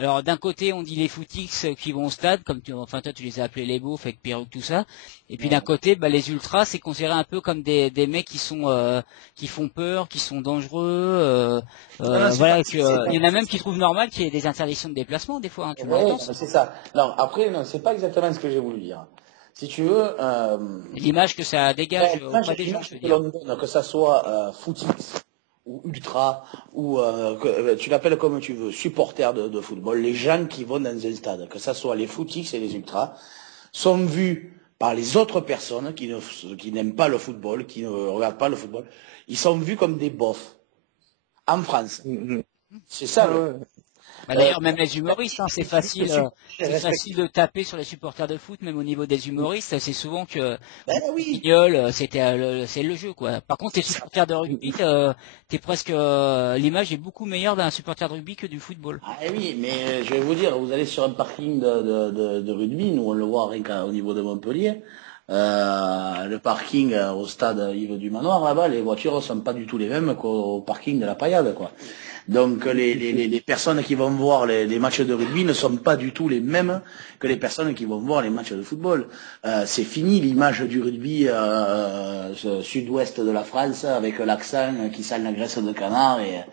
alors d'un côté on dit les footix qui vont au stade, comme toi tu les as appelés les beaufs avec perruque, tout ça, et puis d'un côté les ultras c'est considéré un peu comme des mecs qui font peur, qui sont dangereux, voilà, il y en a même qui trouvent normal qu'il y ait des interdictions de déplacement des fois, hein, tu vois. C'est ça. Non, après non, c'est pas exactement ce que j'ai voulu dire. Si tu veux, l'image que ça dégage auprès des gens, je veux dire. Que ça soit footix ou ultra, ou tu l'appelles comme tu veux, supporters de football, les gens qui vont dans un stade, que ça soit les footix et les ultras, sont vus par les autres personnes qui n'aiment pas le football, qui ne regardent pas le football, ils sont vus comme des bofs. En France. C'est ça. Bah, d'ailleurs, même les humoristes, hein, c'est facile de taper sur les supporters de foot, même au niveau des humoristes, c'est souvent que Ben oui. Guignol, c'est le jeu, quoi. Par contre, les supporters de rugby, t'es presque, l'image est beaucoup meilleure d'un supporter de rugby que du football. Ah oui, mais je vais vous dire, vous allez sur un parking de rugby, nous on le voit rien qu'au niveau de Montpellier, le parking au stade Yves du Manoir, là-bas, les voitures sont pas du tout les mêmes qu'au parking de la Paillade, quoi. Donc les personnes qui vont voir les matchs de rugby ne sont pas du tout les mêmes que les personnes qui vont voir les matchs de football. C'est fini l'image du rugby sud-ouest de la France avec l'accent qui sale la graisse de canard et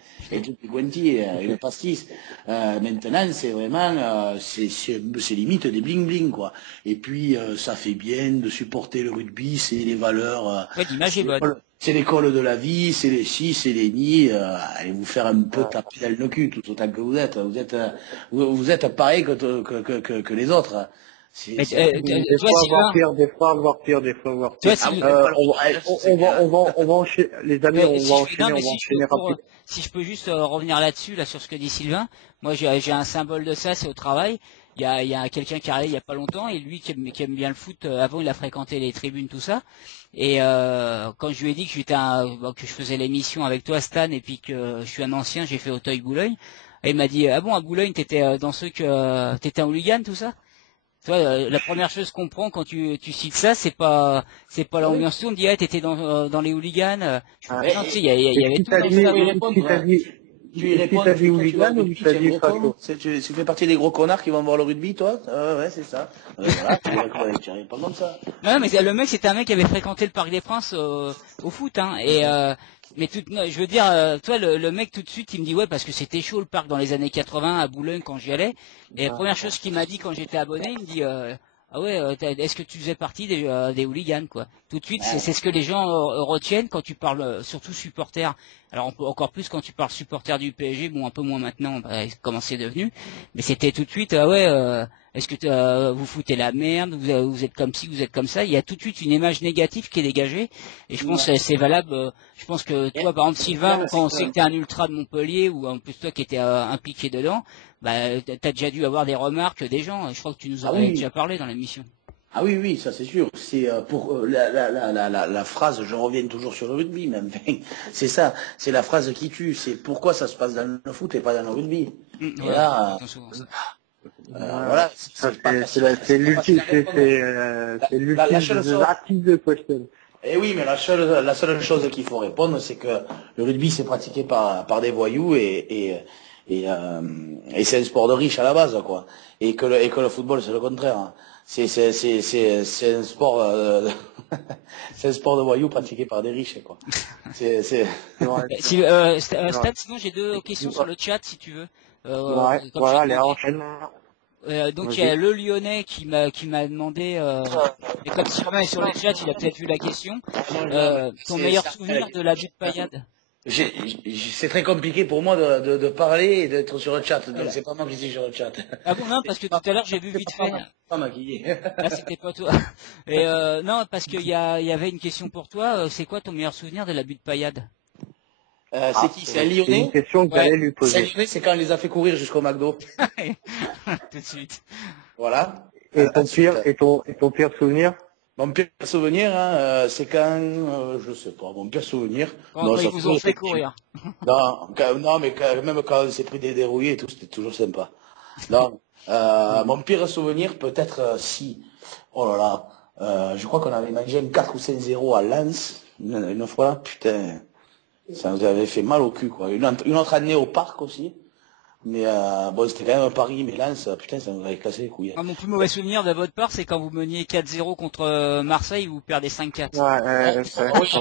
tout les quanti et le pastis. Maintenant c'est vraiment c'est limite des bling bling quoi. Et puis ça fait bien de supporter le rugby, c'est les valeurs. Ouais, l'image est bonne. C'est l'école de la vie, c'est les si, c'est les ni. Allez vous faire un peu taper dans le cul tout autant que vous êtes. Vous êtes pareil que les autres. Des fois voir pire, des fois voir pire. On va enchaîner, les amis, on va enchaîner rapidement. Si je peux juste revenir là-dessus, là sur ce que dit Sylvain, moi j'ai un symbole de ça, c'est au travail. Il y a quelqu'un qui est arrivé il y a pas longtemps et lui qui aime bien le foot, avant il a fréquenté les tribunes tout ça. Et quand je lui ai dit que que je faisais l'émission avec toi Stan et puis que je suis un ancien, j'ai fait Auteuil-Boulogne, et il m'a dit ah bon à Boulogne t'étais dans ceux que t'étais un hooligan tout ça. Tu vois, la première chose qu'on prend quand tu cites ça, c'est pas l'ambiance. On dit, ah, t'étais dans les hooligans. Non, tu sais, il y avait tout ça. Tu y réponds, tu hooligan ou tu fais partie des gros connards qui vont voir le rugby, toi? Ouais, c'est ça. Voilà, tu réponds comme ça. Non, mais le mec, c'était un mec qui avait fréquenté le Parc des Princes au foot, hein. Mais je veux dire, toi, le mec tout de suite, il me dit ouais parce que c'était chaud le parc dans les années 80 à Boulogne quand j'y allais. Et la première chose qu'il m'a dit quand j'étais abonné, il me dit ah ouais, est-ce que tu faisais partie des hooligans quoi. Tout de suite, c'est ce que les gens retiennent quand tu parles, surtout supporters. Alors encore plus quand tu parles supporter du PSG, bon un peu moins maintenant, comment c'est devenu. Mais c'était tout de suite ah ouais. Est-ce que vous foutez la merde, vous êtes comme ci, vous êtes comme ça. Il y a tout de suite une image négative qui est dégagée. Et je pense que c'est valable. Je pense que toi, par exemple, Sylvain, quand on sait que t'es un ultra de Montpellier, ou en plus toi qui étais impliqué dedans, bah, t'as déjà dû avoir des remarques des gens. Je crois que tu nous en avais déjà parlé dans l'émission. Ah oui, ça c'est sûr. C'est pour la phrase, je reviens toujours sur le rugby, même. C'est ça, c'est la phrase qui tue. C'est pourquoi ça se passe dans le foot et pas dans le rugby. Et là, voilà, c'est l'ultime de question. Et oui, mais la seule chose qu'il faut répondre, c'est que le rugby c'est pratiqué par des voyous et c'est un sport de riche à la base, quoi. Et que le football c'est le contraire. Hein. C'est un sport c'est un sport de voyous pratiqué par des riches, quoi. Stan, sinon j'ai deux questions sur le chat si tu veux. Voilà, les enchaînements. Donc il y a le Lyonnais qui m'a demandé, et comme Sylvain est sur le chat, il a peut-être vu la question, ton meilleur souvenir de la butte Payade. C'est très compliqué pour moi de parler et d'être sur le chat, donc c'est pas moi qui suis sur le chat. Ah bon, non, parce que tout à l'heure j'ai vu vite fait. Pas maquillé. Ah, c'était pas toi. Et non, parce qu'il y avait une question pour toi, c'est quoi ton meilleur souvenir de la butte Payade? C'est qui? C'est un Lyonnais? C'est une question que j'allais lui poser. C'est un Lyonnais, c'est quand on les a fait courir jusqu'au McDo. Tout de suite. Voilà. Et ton pire souvenir? Mon pire souvenir, hein, c'est quand, je sais pas, mon pire souvenir. Quand ils vous ont fait courir. Non, mais même quand on s'est pris des dérouillés et tout, c'était toujours sympa. Non, mon pire souvenir, peut-être si. Oh là là, je crois qu'on avait mangé un 4 ou 5-0 à Lens, une fois, putain. Ça nous avait fait mal au cul, quoi. Une autre année au parc aussi. Mais bon, c'était quand même un pari, mais Lens, putain, ça nous avait cassé les couilles. Mon plus mauvais souvenir de votre part, c'est quand vous meniez 4-0 contre Marseille, vous perdez 5-4.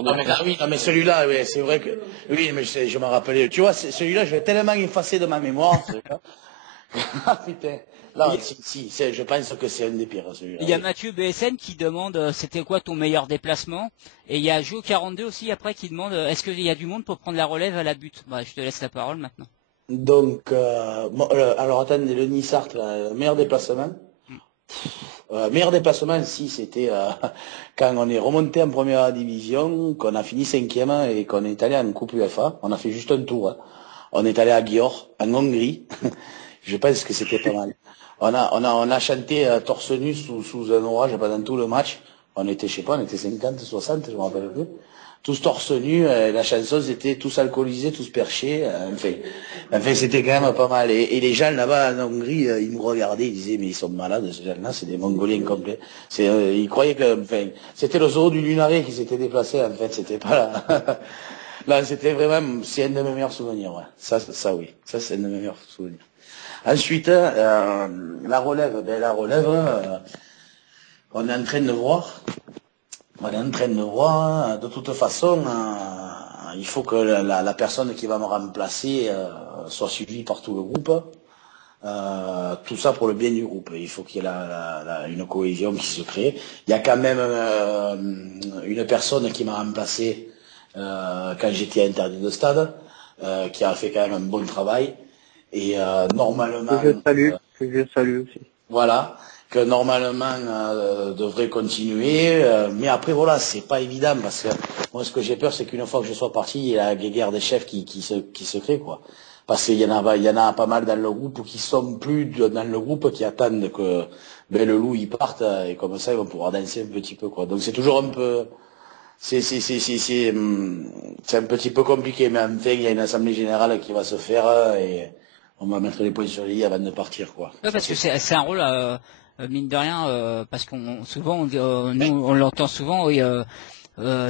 Non, mais celui-là, oui, c'est vrai que... Oui, mais je m'en rappelais. Tu vois, celui-là, je l'ai tellement effacé de ma mémoire, celui-là. Ah, putain. Là, si, je pense que c'est un des pires, celui-là. Il y a Mathieu BSN qui demande c'était quoi ton meilleur déplacement. Et il y a Jo42 aussi après qui demande est-ce qu'il y a du monde pour prendre la relève à la butte. Bah, je te laisse la parole maintenant. Donc, alors attendez, le Nissart, le meilleur déplacement. Meilleur déplacement, si, c'était quand on est remonté en première division, qu'on a fini 5e et qu'on est allé en Coupe UEFA. On a fait juste un tour. Hein. On est allé à Győr, en Hongrie. Je pense que c'était pas mal. On a chanté torse nu sous un orage pendant tout le match. On était, je sais pas, on était 50, 60, je me rappelle plus. Tous torse nu, la chanson c'était tous alcoolisés, tous perchés, enfin c'était quand même pas mal. Et les gens là-bas en Hongrie, ils nous regardaient, ils disaient mais ils sont malades, ces gens-là, c'est des Mongoliens complets. Ils croyaient que, enfin, c'était le zoo du Lunaré qui s'était déplacé, en fait, c'était pas là. Là, c'était vraiment, c'est un de mes meilleurs souvenirs, ouais. Ça oui, ça c'est un de mes meilleurs souvenirs. Ensuite, la relève, on est en train de voir. On est en train de voir, de toute façon, il faut que la personne qui va me remplacer soit suivie par tout le groupe. Tout ça pour le bien du groupe. Il faut qu'il y ait une cohésion qui se crée. Il y a quand même une personne qui m'a remplacé quand j'étais interdit de stade, qui a fait quand même un bon travail. Et normalement... Que je salue aussi. Voilà, que normalement devrait continuer, mais après voilà, c'est pas évident parce que moi ce que j'ai peur c'est qu'une fois que je sois parti, il y a la guerre des chefs qui se crée quoi. Parce qu'il y en a pas mal dans le groupe qui sont plus dans le groupe qui attendent que le loup il parte et comme ça ils vont pouvoir danser un petit peu quoi. Donc c'est toujours un peu c'est un petit peu compliqué, mais enfin il y a une assemblée générale qui va se faire et on va mettre les points sur les i avant de partir quoi. Ouais, parce que c'est un rôle mine de rien parce qu'on souvent nous on l'entend souvent oui,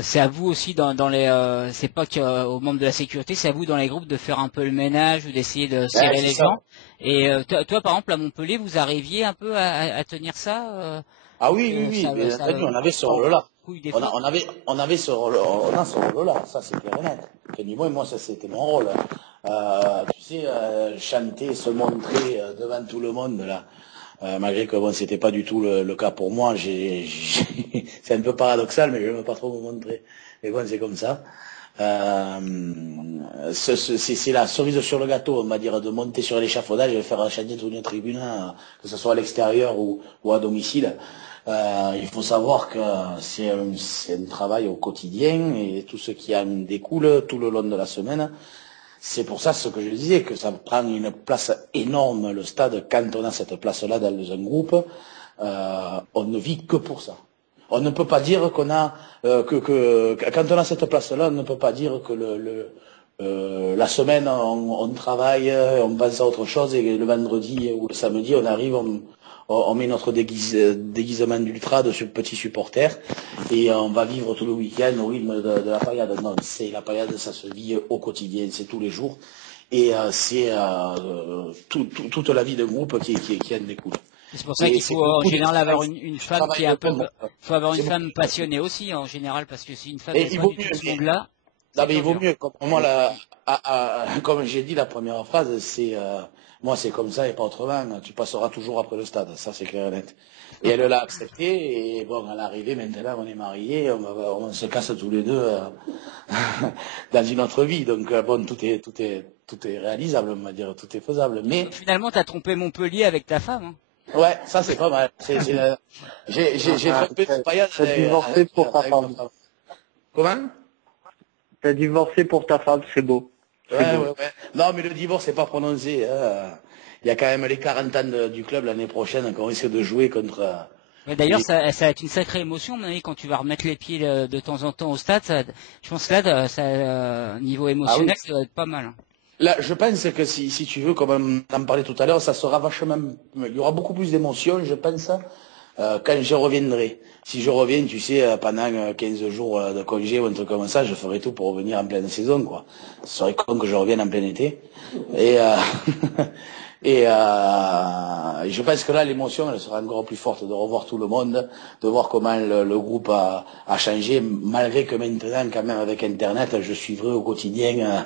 c'est à vous aussi dans les c'est pas qu'aux membres de la sécurité, c'est à vous dans les groupes de faire un peu le ménage ou d'essayer de serrer les gens. Et toi par exemple à Montpellier vous arriviez un peu à tenir ça Ah oui, on avait ce rôle-là. On avait ce rôle-là, ça c'est clair et net. Du moins, moi, ça c'était mon rôle. Tu sais, chanter, se montrer devant tout le monde, là. Malgré que bon, c'était pas du tout le cas pour moi. C'est un peu paradoxal, mais je n'aime pas trop me montrer. Mais bon, c'est comme ça. C'est la cerise sur le gâteau, on va dire, de monter sur l'échafaudage et de faire chanter toute une tribune, que ce soit à l'extérieur ou à domicile. Il faut savoir que c'est un travail au quotidien et tout ce qui en découle tout le long de la semaine. C'est pour ça ce que je disais, que ça prend une place énorme le stade. Quand on a cette place-là dans un groupe, on ne vit que pour ça. On ne peut pas dire qu'on a quand on a cette place-là, on ne peut pas dire que la semaine on travaille, on pense à autre chose et le vendredi ou le samedi on arrive, on met notre déguisement d'ultra de ce petit supporter et on va vivre tout le week-end au rythme de la paillade. Non, c'est la paillade, ça se vit au quotidien, c'est tous les jours et c'est toute la vie de groupe qui en découle. C'est pour ça qu'il faut en général avoir une femme qui est un peu, faut avoir une femme passionnée aussi en général parce que si une femme n'est pas du tout ce monde-là. Non mais il vaut mieux. Comme moi comme j'ai dit la première phrase, c'est moi c'est comme ça et pas autrement. Tu passeras toujours après le stade, ça c'est clair et net. Et elle l'a accepté et bon à l'arrivée maintenant on est mariés, on se casse tous les deux dans une autre vie. Donc bon tout est réalisable, on va dire, tout est faisable. Mais finalement t'as trompé Montpellier avec ta femme. Hein. Ouais, ça c'est pas mal. J'ai trompé mon paillade. T'as divorcé pour ta femme. Comment? T'as divorcé pour ta femme, c'est beau. Ouais. Non, mais le divorce n'est pas prononcé. Il y a quand même les 40 ans du club l'année prochaine qu'on risque de jouer contre. Mais d'ailleurs, ça va être une sacrée émotion, mais quand tu vas remettre les pieds de temps en temps au stade. Je pense que là, niveau émotionnel, ça va être pas mal. Là, je pense que si tu veux, comme on en parlait tout à l'heure, ça sera vachement. Il y aura beaucoup plus d'émotions, je pense, quand je reviendrai. Si je reviens, tu sais, pendant 15 jours de congé ou un truc comme ça, je ferai tout pour revenir en pleine saison, quoi. Ce serait con que je revienne en plein été. Et je pense que là, l'émotion, elle sera encore plus forte de revoir tout le monde, de voir comment le groupe a changé, malgré que maintenant, quand même, avec Internet, je suivrai au quotidien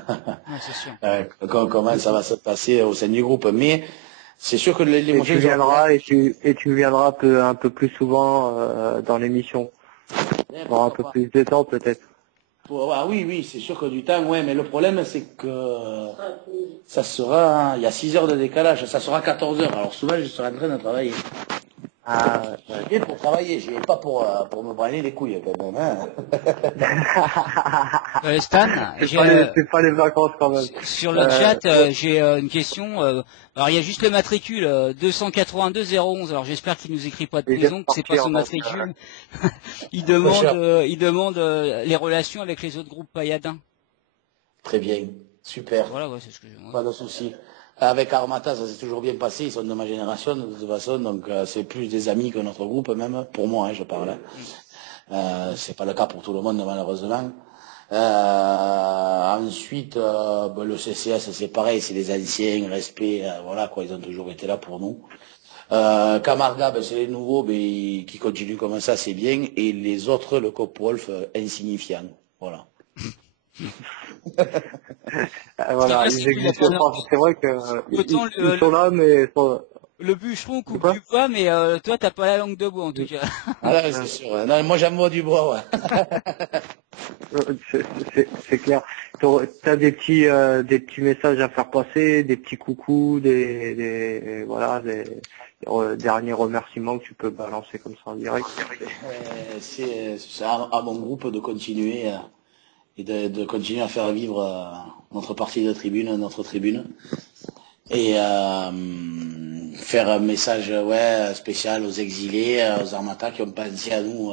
comment ça va se passer au sein du groupe. Mais c'est sûr que l'émotion... Et tu viendras un peu plus souvent dans l'émission. Pour un peu plus de temps, peut-être. Ah oui, c'est sûr que du temps, ouais, mais le problème, c'est que ça sera, il y a 6 heures de décalage, ça sera 14 heures. Alors souvent, je serai en train de travailler. Ah, J'y vais pour travailler, j'y vais pas pour me branler les couilles quand même. Hein. Stan, c'est pas les vacances quand même. sur le chat, j'ai une question. Alors il y a juste le matricule 282-011. Alors j'espère qu'il nous écrit pas de prison, que c'est pas son matricule. il demande les relations avec les autres groupes pailladins. Très bien, super. Voilà, ouais, c'est ce que je. Pas de souci. Avec Armata, ça s'est toujours bien passé. Ils sont de ma génération de toute façon, donc c'est plus des amis que notre groupe même. Pour moi, hein, je parle. C'est pas le cas pour tout le monde malheureusement. Ensuite, le CCS, c'est pareil, c'est des anciens, respect, voilà quoi, ils ont toujours été là pour nous. Camarga, c'est les nouveaux, qui continuent comme ça, c'est bien. Et les autres, le Copwolf, insignifiant. Voilà. Voilà, ils existent pas. C'est vrai que ils sont là, mais le bûcheron coupe du bois, mais toi t'as pas la langue de bois en tout cas. Ah là, c'est sûr. Non, moi j'aime boire du bois, ouais. C'est clair. T'as des petits messages à faire passer, des petits coucous, des derniers remerciements que tu peux balancer comme ça en direct. C'est à mon groupe de continuer et de continuer à faire vivre notre partie de tribune, notre tribune. Et faire un message spécial aux exilés, aux Armata qui ont pensé à nous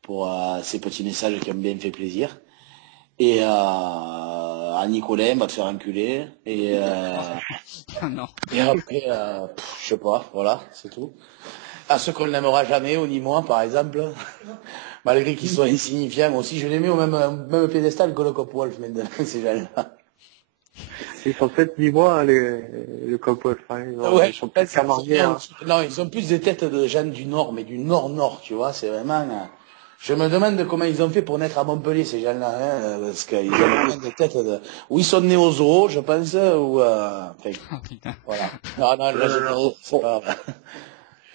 pour ces petits messages qui ont bien fait plaisir. Et à Nicolas, va te faire enculer. Et non. Et après, je sais pas, voilà, c'est tout. À ceux qu'on n'aimera jamais, ni moi par exemple, malgré qu'ils soient insignifiants, moi aussi je les mets au même piédestal que le Copwolf, mais ces gens-là. Ils sont peut-être ni moi, le Copwolf. Ils sont peut-être camargués. Non, ils ont plus des têtes de gens du Nord, mais du Nord-Nord, tu vois, c'est vraiment... Je me demande comment ils ont fait pour naître à Montpellier, ces gens-là, hein, parce qu'ils ont des têtes de... Ou ils sont nés au zoo, je pense, ou... voilà. Non, c'est pas...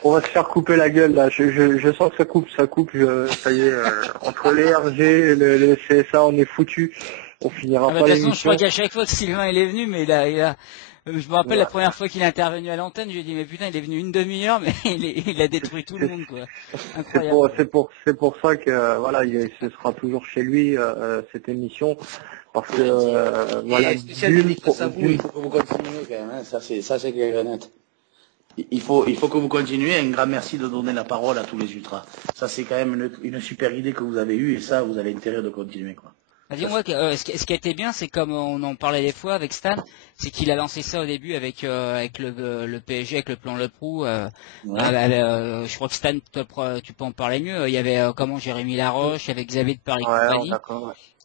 On va se faire couper la gueule, là. Je sens que ça coupe. Ça y est, entre les RG et le CSA, on est foutu. On finira pas l'émission. De toute façon, je crois qu'à chaque fois que Sylvain il est venu, mais je me rappelle la première fois qu'il est intervenu à l'antenne, je lui ai dit mais putain il est venu une demi-heure mais il a détruit tout le monde quoi. Incroyable. C'est pour ça que voilà, ce sera toujours chez lui cette émission parce que voilà. Il faut que vous continuiez quand même, hein. Ça c'est clair et net. Il faut que vous continuiez. Un grand merci de donner la parole à tous les ultras. Ça c'est quand même une super idée que vous avez eue et ça vous avez intérêt de continuer quoi. Dis-moi, ce qui a été bien, c'est comme on en parlait des fois avec Stan, c'est qu'il a lancé ça au début avec le PSG, avec le plan Le Prou. Je crois que Stan, tu peux en parler mieux. Il y avait Jérémy Laroche, avec Xavier de Paris Compagnie.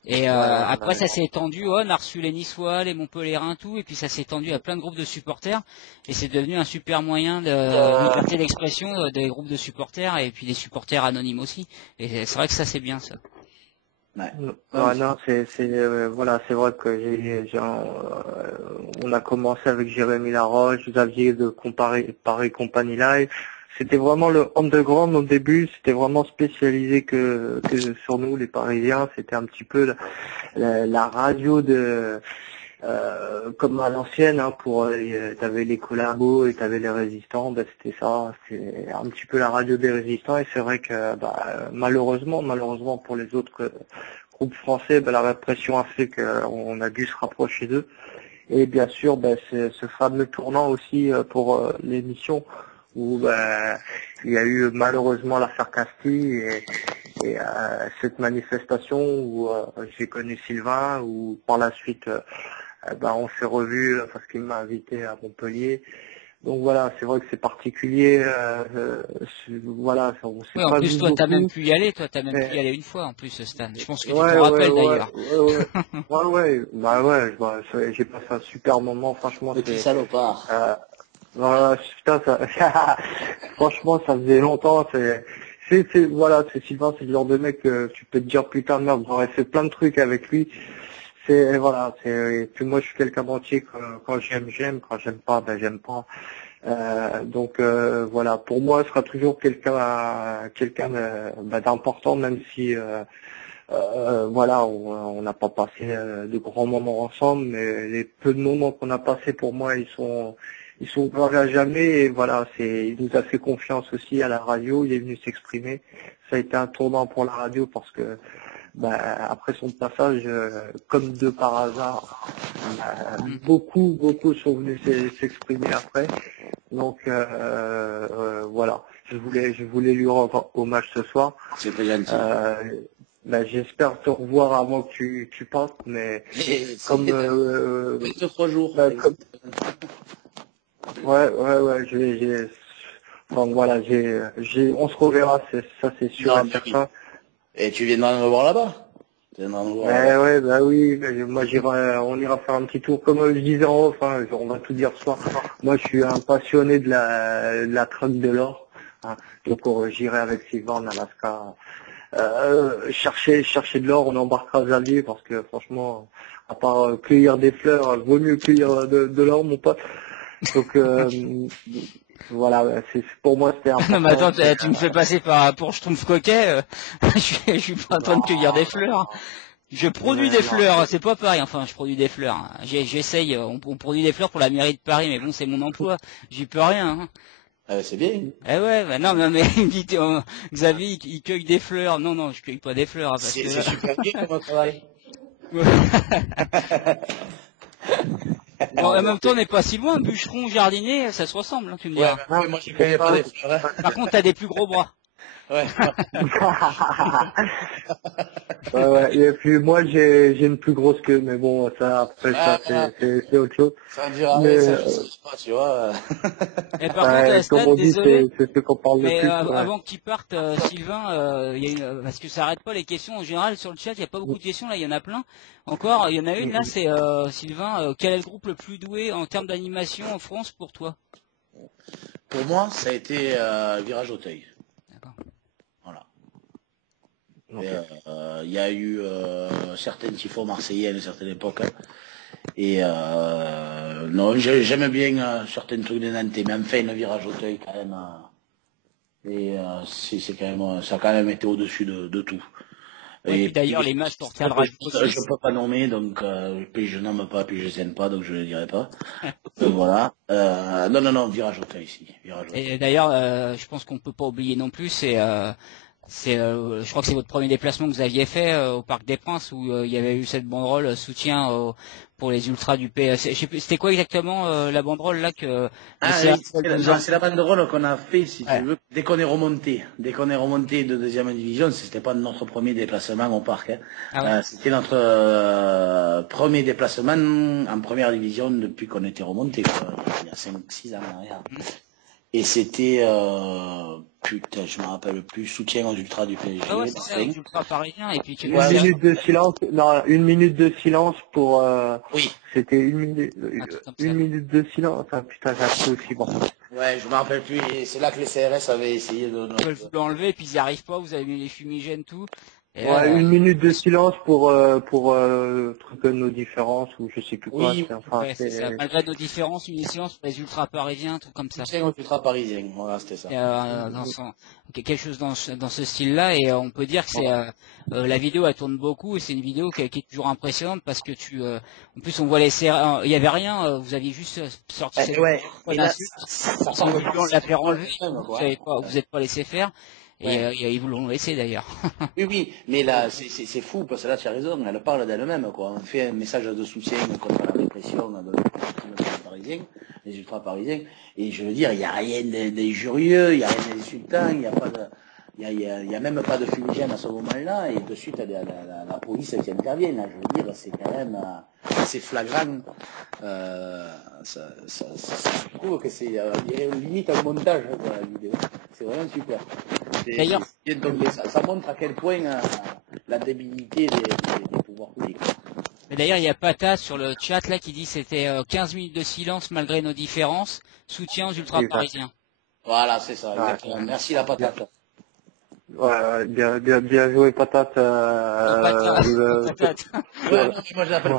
Et après, ça s'est étendu. On a reçu les Niçois, les Montpellierins, tout, et puis ça s'est étendu à plein de groupes de supporters. Et c'est devenu un super moyen de liberté d'expression des groupes de supporters et puis des supporters anonymes aussi. Et c'est vrai que ça c'est bien ça. Ouais. Non, voilà, c'est vrai que on a commencé avec Jérémy Laroche, Xavier de Paris Compagnie Live. C'était vraiment le underground au début, c'était vraiment spécialisé que sur nous les Parisiens. C'était un petit peu la radio de comme à l'ancienne, hein, t'avais les collabos et t'avais les résistants, c'était ça, c'était un petit peu la radio des résistants. Et c'est vrai que malheureusement pour les autres groupes français, la répression a fait qu'on a dû se rapprocher d'eux. Et bien sûr, ce fameux tournant aussi pour l'émission où il y a eu malheureusement l'affaire Castille et cette manifestation où j'ai connu Sylvain, où par la suite on s'est revus parce qu'il m'a invité à Montpellier. Donc voilà, c'est vrai que c'est particulier. Voilà, on s'est en pas plus, vu toi, beaucoup. t'as même pu y aller. Toi, t'as même pu y aller une fois en plus, Stan. Je pense que tu te rappelles d'ailleurs. J'ai passé un super moment, franchement. Petit salopard. Putain, franchement, ça faisait longtemps. C'est Sylvain, c'est le genre de mec que tu peux te dire putain de merde, j'aurais fait plein de trucs avec lui. Et puis moi je suis quelqu'un d'entier, quand j'aime, quand j'aime pas, j'aime pas. Donc voilà, pour moi ce sera toujours quelqu'un d'important, même si on n'a pas passé de grands moments ensemble, mais les peu de moments qu'on a passés pour moi ils ils sont ouverts à jamais et voilà, il nous a fait confiance aussi à la radio, il est venu s'exprimer. Ça a été un tournant pour la radio parce que après son passage, comme de par hasard, beaucoup sont venus s'exprimer après. Donc voilà, je voulais lui rendre hommage ce soir. C'est très gentil. J'espère te revoir avant que tu partes, mais comme 23 jours. Ouais, bon, voilà, on se reverra, ça c'est sûr et certain. Et tu viendras me voir là-bas? Oui, moi on ira faire un petit tour, comme je disais en off, hein, on va tout dire ce soir. Moi je suis un passionné de la traque de l'or, hein, donc j'irai avec Sylvain en Alaska, chercher de l'or, on embarquera Xavier parce que franchement, à part cueillir des fleurs, vaut mieux cueillir de l'or mon pote. Donc voilà, pour moi c'était important. Non mais attends, tu me fais passer pour Schtroumpf coquet, je suis pas en train de cueillir des fleurs. Je produis des fleurs, c'est pas pareil, enfin je produis des fleurs. J'essaye, on produit des fleurs pour la mairie de Paris, mais bon c'est mon emploi, j'y peux rien. Hein. C'est bien. Eh ouais, non mais il me dit, Xavier il cueille des fleurs. Non, je cueille pas des fleurs. Parce que c'est super bien comme travail. Bon, en même temps, on n'est pas si loin. Bûcheron, jardinier, ça se ressemble, hein, tu me diras. Ouais, moi, je cueille pas des fleurs. Par contre, t'as des plus gros bras. Ouais. Et puis moi, j'ai une plus grosse queue, mais bon, ça, après, c'est autre chose. Ça dira, mais ça, je sais pas, tu vois. Et par contre, Stan, désolé. C'est ce qu'on parle mais le plus. avant qu'il parte, Sylvain, parce que ça arrête pas les questions en général sur le chat, il y a pas beaucoup de questions, là, il y en a plein. Encore, il y en a une, là, c'est Sylvain, quel est le groupe le plus doué en termes d'animation en France pour toi? Pour moi, ça a été Virage Auteuil. D'accord. Voilà. Il y a eu certains tifos marseillais à une certaine époque. Et non, j'aime bien certains trucs de Nantais, mais enfin, le Virage Auteuil, quand même. C'est quand même, ça a quand même été au-dessus de tout. Ouais, et d'ailleurs, les matchs pour cadre je peux pas nommer, donc puis je nomme pas, puis je scène pas, donc je ne le dirai pas. Voilà. Non, Virage Auteuil ici. Et d'ailleurs, je pense qu'on peut pas oublier non plus, je crois que c'est votre premier déplacement que vous aviez fait au Parc des Princes où il y avait eu cette banderole soutien pour les ultras du PS. C'était quoi exactement la banderole là que c'est la banderole qu'on a fait, si tu veux, dès qu'on est remonté de deuxième division. C'était pas notre premier déplacement au parc. Hein. C'était notre premier déplacement en première division depuis qu'on était remonté, quoi, il y a 5-6 ans en arrière. Et c'était, putain, je me rappelle plus, soutien aux ultras du PSG. Ah ouais, c'est ça, les ultras parisiens. Et puis une minute de silence pour, oui. C'était une minute de silence. Ah, putain, j'ai appris aussi, bon. Ouais, je me rappelle plus, et c'est là que les CRS avaient essayé de... Ils veulent l'enlever, puis ils n'y arrivent pas, vous avez mis les fumigènes, tout. Et une minute de silence pour truc nos différences ou je sais plus quoi. Oui, c'est ça. Malgré nos différences, une silence pour les ultra parisiens, tout comme ça. C'est les ultra parisiens, voilà, c'était ça. Quelque chose dans ce style-là, et on peut dire que c'est la vidéo elle tourne beaucoup, et c'est une vidéo qui est toujours impressionnante parce que en plus on voit les CRS, il y avait rien, vous aviez juste sorti cette on l'a fait enlever, vous n'êtes pas laissé faire. Et ils vous l'ont laissé d'ailleurs. Oui, mais là, c'est fou, parce que là, tu as raison, elle parle d'elle-même, quoi. On fait un message de soutien contre la répression des ultra parisiens, et je veux dire, il n'y a rien d'injurieux, il n'y a rien d'insultant, il n'y a même pas de fumigène à ce moment-là, et de suite, la police qui intervient, là, je veux dire, c'est quand même assez flagrant. Je trouve que c'est limite un montage, quoi, la vidéo. C'est vraiment super. D'ailleurs, ça montre à quel point la débilité des pouvoirs publics. Mais d'ailleurs, il y a Patate sur le chat là qui dit c'était 15 minutes de silence malgré nos différences, soutien aux ultra parisiens. Voilà, c'est ça. Exactement. Merci la Patate. Ouais, bien joué Patate. Patate. Ouais, moi je l'appelle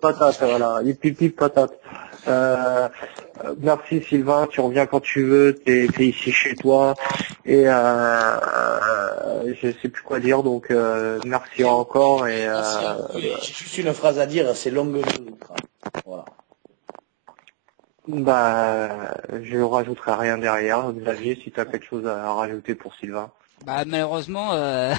Patate. Il pipi Patate. Merci Sylvain, tu reviens quand tu veux, t'es ici chez toi et je sais plus quoi dire, donc merci encore et j'ai juste une phrase à dire, c'est longue ultra. Voilà. Bah, je rajouterai rien derrière. Xavier, si tu as quelque chose à rajouter pour Sylvain. Bah malheureusement, T'as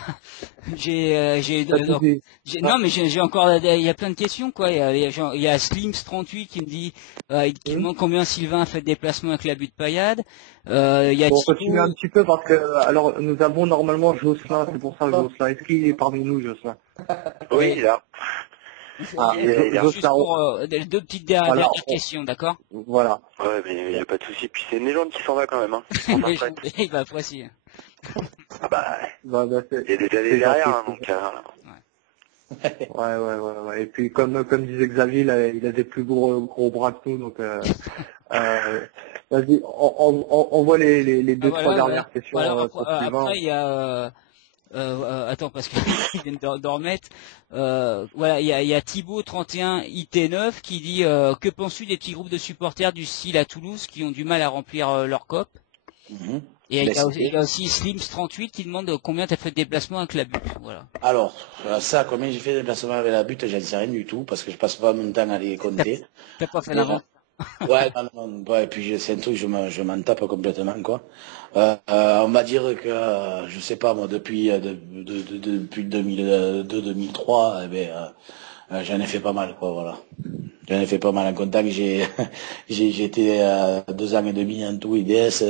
tout dit. non mais j'ai encore, il y a plein de questions quoi. Il y a Slims38 qui me dit, qui demande combien Sylvain a fait de déplacements avec l'abus de paillade. Il y a Bon, Thibaut, continue un petit peu parce que, alors, nous avons normalement Jocelyn, c'est pour ça Jocelyn. Est-ce qu'il est parmi nous, Jocelyn? Oui, là. Ah, juste Jocelyn, pour deux petites dernières questions, d'accord? voilà. Ouais, mais il n'y a pas de souci. Puis c'est une légende qui s'en va quand même, hein. On s'en retraite. Il va apprécier. Ah bah, Bah, il y a des années derrière, hein, donc... Ouais. Et puis, comme disait Xavier, il a des plus gros bras que nous, donc, vas-y, on voit les deux, trois dernières questions. Voilà, Pour Sylvain. après, il y a, attends, parce qu'ils viennent d'en remettre. Voilà, il y a Thibaut 31 IT9 qui dit que penses-tu des petits groupes de supporters du style à Toulouse qui ont du mal à remplir leur COP? Et il y a aussi Slims 38 qui demande combien tu as fait de déplacements avec la butte. Voilà. Alors, ça, combien j'ai fait de déplacements avec la butte, j'en sais rien du tout, parce que je passe pas mon temps à les compter. T'as pas fait l'avant? Ouais, non, ouais, et puis c'est un truc, je m'en tape complètement, quoi. On va dire que, je sais pas, moi, depuis 2002-2003, eh ben, j'en ai fait pas mal, quoi, voilà. J'en ai fait pas mal en contact, j'ai été 2 ans et demi en tout IDS,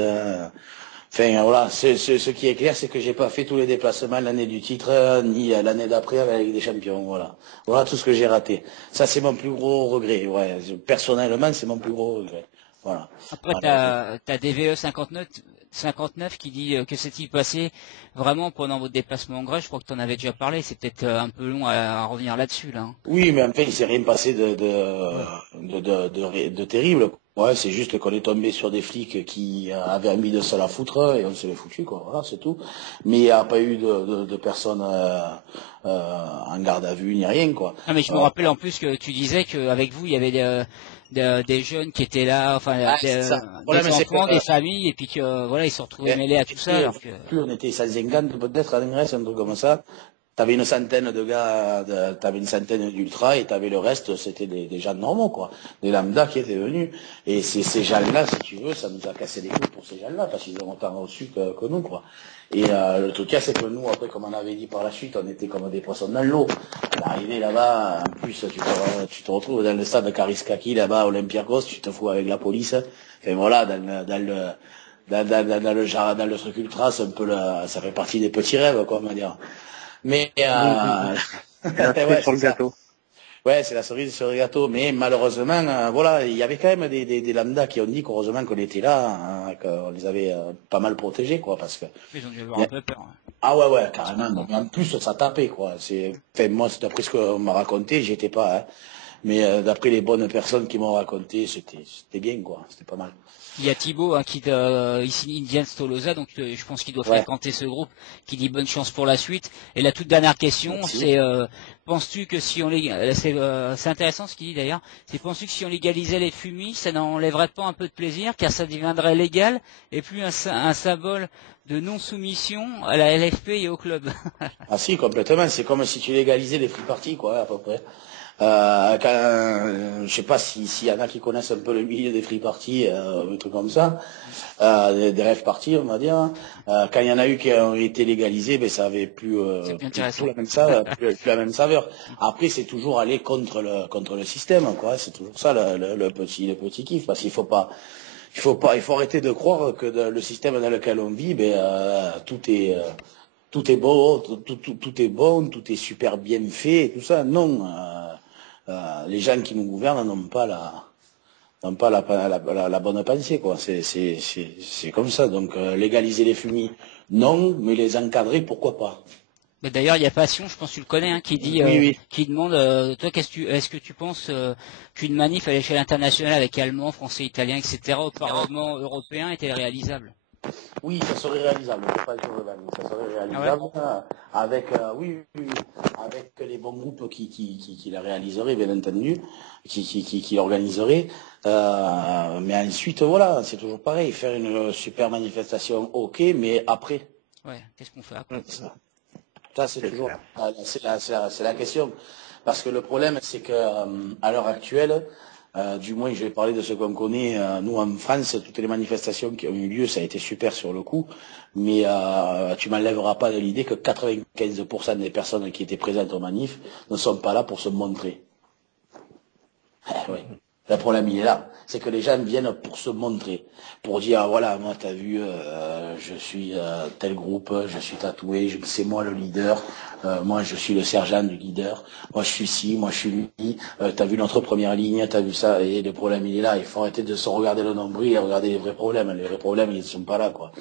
enfin, voilà, ce qui est clair, c'est que j'ai pas fait tous les déplacements l'année du titre, ni l'année d'après avec la Ligue des Champions, voilà. Voilà tout ce que j'ai raté. Ça, c'est mon plus gros regret, ouais. Personnellement, c'est mon plus gros regret. Voilà. Après, t'as DVE 59 qui dit que s'est-il passé vraiment pendant votre déplacement en Grèce. Je crois que tu en avais déjà parlé. C'est peut-être un peu long à revenir là-dessus, là. Hein. Oui, mais enfin, il s'est rien passé de terrible. Ouais, c'est juste qu'on est tombé sur des flics qui avaient envie de se la foutre et on se les foutu, quoi. Voilà, c'est tout. Mais il n'y a pas eu de personnes en garde à vue ni rien, quoi. Ah, mais je me rappelle en plus que tu disais qu'avec vous, il y avait des jeunes qui étaient là, enfin des enfants, des familles, et puis que voilà, ils se sont retrouvés mêlés à tout ça. Alors que... On était 150 peut-être à Grèce, un truc comme ça. T'avais une centaine de gars, t'avais une centaine d'ultras et t'avais le reste, c'était des gens normaux, quoi. Des lambdas qui étaient venus. Et ces gens-là, si tu veux, ça nous a cassé les couilles pour ces gens-là, parce qu'ils ont autant reçu que nous, quoi. Et le truc, c'est que nous, après, comme on avait dit par la suite, on était comme des poissons dans l'eau. Arrivé là-bas, en plus, tu te retrouves dans le stade de Kariskaki, là-bas, Olympiakos, tu te fous avec la police. Et voilà, dans le truc ultra, c'est un peu ça fait partie des petits rêves, quoi, on va dire. Mais ouais, sur le gâteau. Ouais, c'est la cerise sur le gâteau. Mais malheureusement, voilà, il y avait quand même des lambdas qui ont dit qu'heureusement qu'on était là, hein, qu'on les avait pas mal protégés, quoi, parce que. Ils ont dû avoir un peu peur. Ouais. Ah ouais, carrément. Donc, en plus, ça tapait, quoi. Enfin, moi, d'après ce qu'on m'a raconté, j'y étais pas, hein. Mais d'après les bonnes personnes qui m'ont raconté, c'était bien, quoi. C'était pas mal. Il y a Thibaut qui ici Indian Tolosa, donc je pense qu'il doit fréquenter ce groupe, qui dit bonne chance pour la suite. Et la toute dernière question, c'est penses-tu que si on c'est intéressant ce qu'il dit d'ailleurs, c'est penses-tu que si on légalisait les fumis, ça n'enlèverait pas un peu de plaisir, car ça deviendrait légal et plus un symbole de non-soumission à la LFP et au club. Ah si, complètement. C'est comme si tu légalisais les free parties, quoi, à peu près. Je sais pas s'il y en a qui connaissent un peu le milieu des free parties, des trucs comme ça, des rêves parties, on va dire. Quand il y en a eu qui ont été légalisés, ben ça avait plus la même saveur. Après, c'est toujours aller contre le système, quoi. C'est toujours ça le petit kiff, parce qu'il faut arrêter de croire que le système dans lequel on vit, tout est beau, tout est bon, tout est super bien fait, et tout ça. Non. Les gens qui nous gouvernent n'ont pas la bonne pensée, quoi. C'est comme ça. Donc légaliser les fumis, non, mais les encadrer, pourquoi pas. Mais d'ailleurs, il y a Passion, je pense que tu le connais, hein, qui dit, qui demande, toi, est-ce que tu penses qu'une manif à l'échelle internationale avec Allemands, Français, Italiens, etc. au Parlement européen était réalisable? Oui, ça serait réalisable. Ça serait réalisable avec les bons groupes qui la réaliseraient, bien entendu, qui l'organiseraient. Mais ensuite, voilà, c'est toujours pareil. Faire une super manifestation, ok, mais après. Ouais. Qu'est-ce qu'on fait après? Ça, c'est toujours c'est la question. Parce que le problème, c'est que à l'heure actuelle, Du moins, je vais parler de ce qu'on connaît. Nous, en France, toutes les manifestations qui ont eu lieu, ça a été super sur le coup. Mais tu m'enlèveras pas de l'idée que 95% des personnes qui étaient présentes aux manifs ne sont pas là pour se montrer. Oui. Le problème, il est là. C'est que les gens viennent pour se montrer. Pour dire, ah, voilà, moi, t'as vu, je suis tel groupe, je suis tatoué, c'est moi le leader, moi, je suis le sergent du leader, moi, je suis ci, moi, je suis lui, t'as vu notre première ligne, t'as vu ça, et le problème, il est là. Il faut arrêter de se regarder le nombril et regarder les vrais problèmes. Les vrais problèmes, ils ne sont pas là, quoi.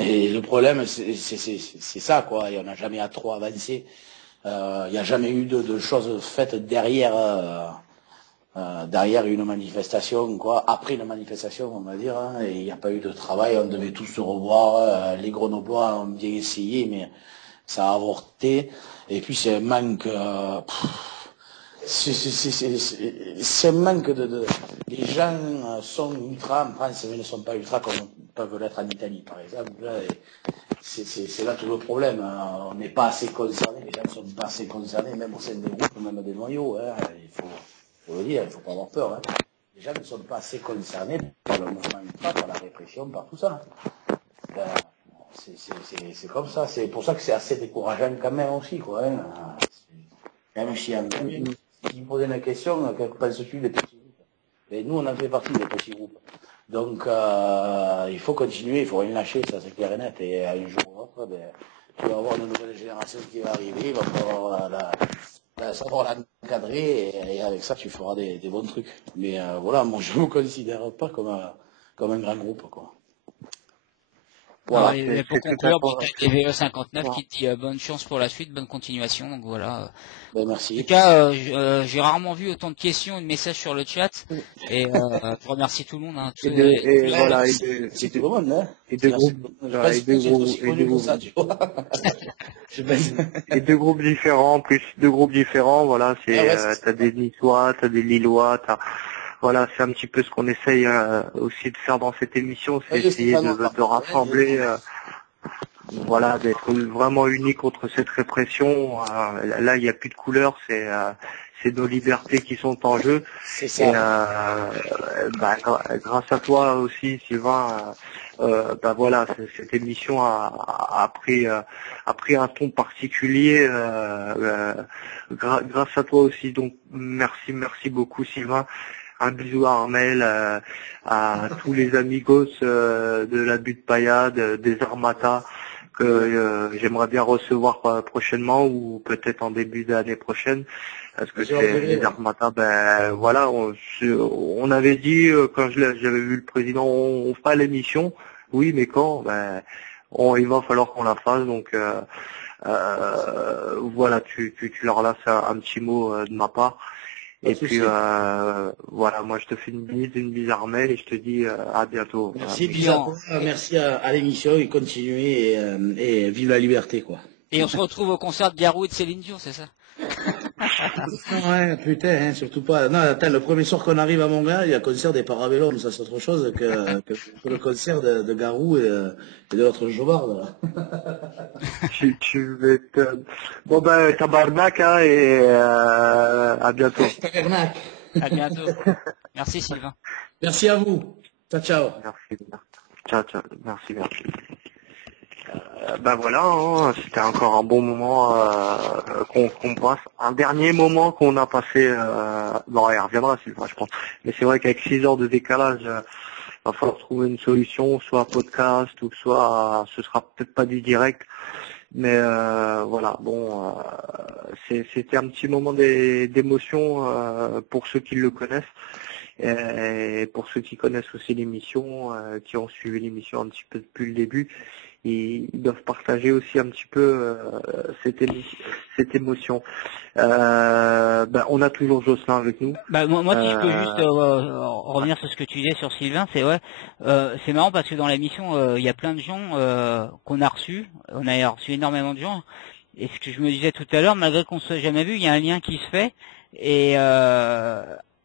Et le problème, c'est ça, quoi. Et on n'a jamais à trop avancer. Il n'y a jamais eu de choses faites derrière une manifestation, quoi, après une manifestation, on va dire, hein, et il n'y a pas eu de travail, on devait tous se revoir, les Grenoblois ont bien essayé, mais ça a avorté, et puis c'est un manque, c'est un manque les gens sont ultra en France, mais ne sont pas ultra comme peuvent l'être en Italie, par exemple, là, et c'est là tout le problème, hein. On n'est pas assez concernés, les gens ne sont pas assez concernés, même au sein des groupes, même des noyaux, hein, il faut le dire, il ne faut pas avoir peur. Hein. Les gens ne sont pas assez concernés par le mouvement ultra, par la répression, par tout ça. C'est comme ça. C'est pour ça que c'est assez décourageant quand même aussi, quoi. Hein. Même si me posait une question, que penses-tu des petits groupes? Et nous, on en fait partie des petits groupes. Donc, il faut continuer, il faut rien lâcher, ça c'est clair et net. Et un jour ou l'autre, tu vas avoir une nouvelle génération qui va arriver, il va falloir savoir l'encadrer, et avec ça tu feras des bons trucs. Mais voilà, moi je ne me considère pas comme un grand groupe, quoi. Voilà. Alors, et pour conclure, TVE 59 qui dit bonne chance pour la suite, bonne continuation, donc voilà. Ben, merci. En tout cas, j'ai rarement vu autant de questions et de messages sur le chat, et je remercie tout le monde. Hein, c'est tout le monde, hein. Et deux groupes, et deux groupes différents, plus deux groupes différents, voilà, c'est, t'as des Niçois, t'as des Lillois, voilà, c'est un petit peu ce qu'on essaye aussi de faire dans cette émission, c'est essayer de rassembler, voilà, d'être vraiment unis contre cette répression. Là, il n'y a plus de couleurs, c'est nos libertés qui sont en jeu. C'est ça. Et grâce à toi aussi, Sylvain, voilà, cette émission a pris un ton particulier grâce à toi aussi. Donc merci beaucoup, Sylvain. Un bisou à Armel, à tous les amigos de la butte paillade, des Armata, que j'aimerais bien recevoir prochainement ou peut-être en début d'année prochaine. Parce que c'est les Armata, voilà, on avait dit quand j'avais vu le président, on fera l'émission. Oui, mais quand? Il va falloir qu'on la fasse. Donc voilà, tu leur laisses un petit mot de ma part. Et puis voilà, moi je te fais une bise Armel, et je te dis à bientôt. Merci, merci à l'émission, et continuez, et vive la liberté, quoi. Et on se retrouve au concert de Garou et de Céline Dion, c'est ça? Ouais, putain, hein, surtout pas. Non, attends, le premier soir qu'on arrive à Montréal, il y a le concert des Parabellum, ça c'est autre chose que le concert de Garou et de l'autre Jobard, là. Tu vas être... Bon tabarnak, hein, et à bientôt. Tabarnak. À bientôt. Merci Sylvain. Merci à vous. Ciao, ciao. Merci. Ciao, merci. Voilà, hein, c'était encore un bon moment qu'on passe. Un dernier moment qu'on a passé, bon, il reviendra Sylvain, je pense. Mais c'est vrai qu'avec 6 heures de décalage, va falloir trouver une solution, soit podcast, ou soit ce sera peut-être pas du direct. Mais voilà, bon, c'était un petit moment d'émotion pour ceux qui le connaissent. Et pour ceux qui connaissent aussi l'émission, qui ont suivi l'émission un petit peu depuis le début, ils doivent partager aussi un petit peu cette émotion. On a toujours Jocelyn avec nous. Moi, si je peux juste revenir sur ce que tu disais sur Sylvain, c'est marrant parce que dans l'émission, il y a plein de gens qu'on a reçus. On a reçu énormément de gens. Et ce que je me disais tout à l'heure, malgré qu'on ne soit jamais vu, il y a un lien qui se fait. Et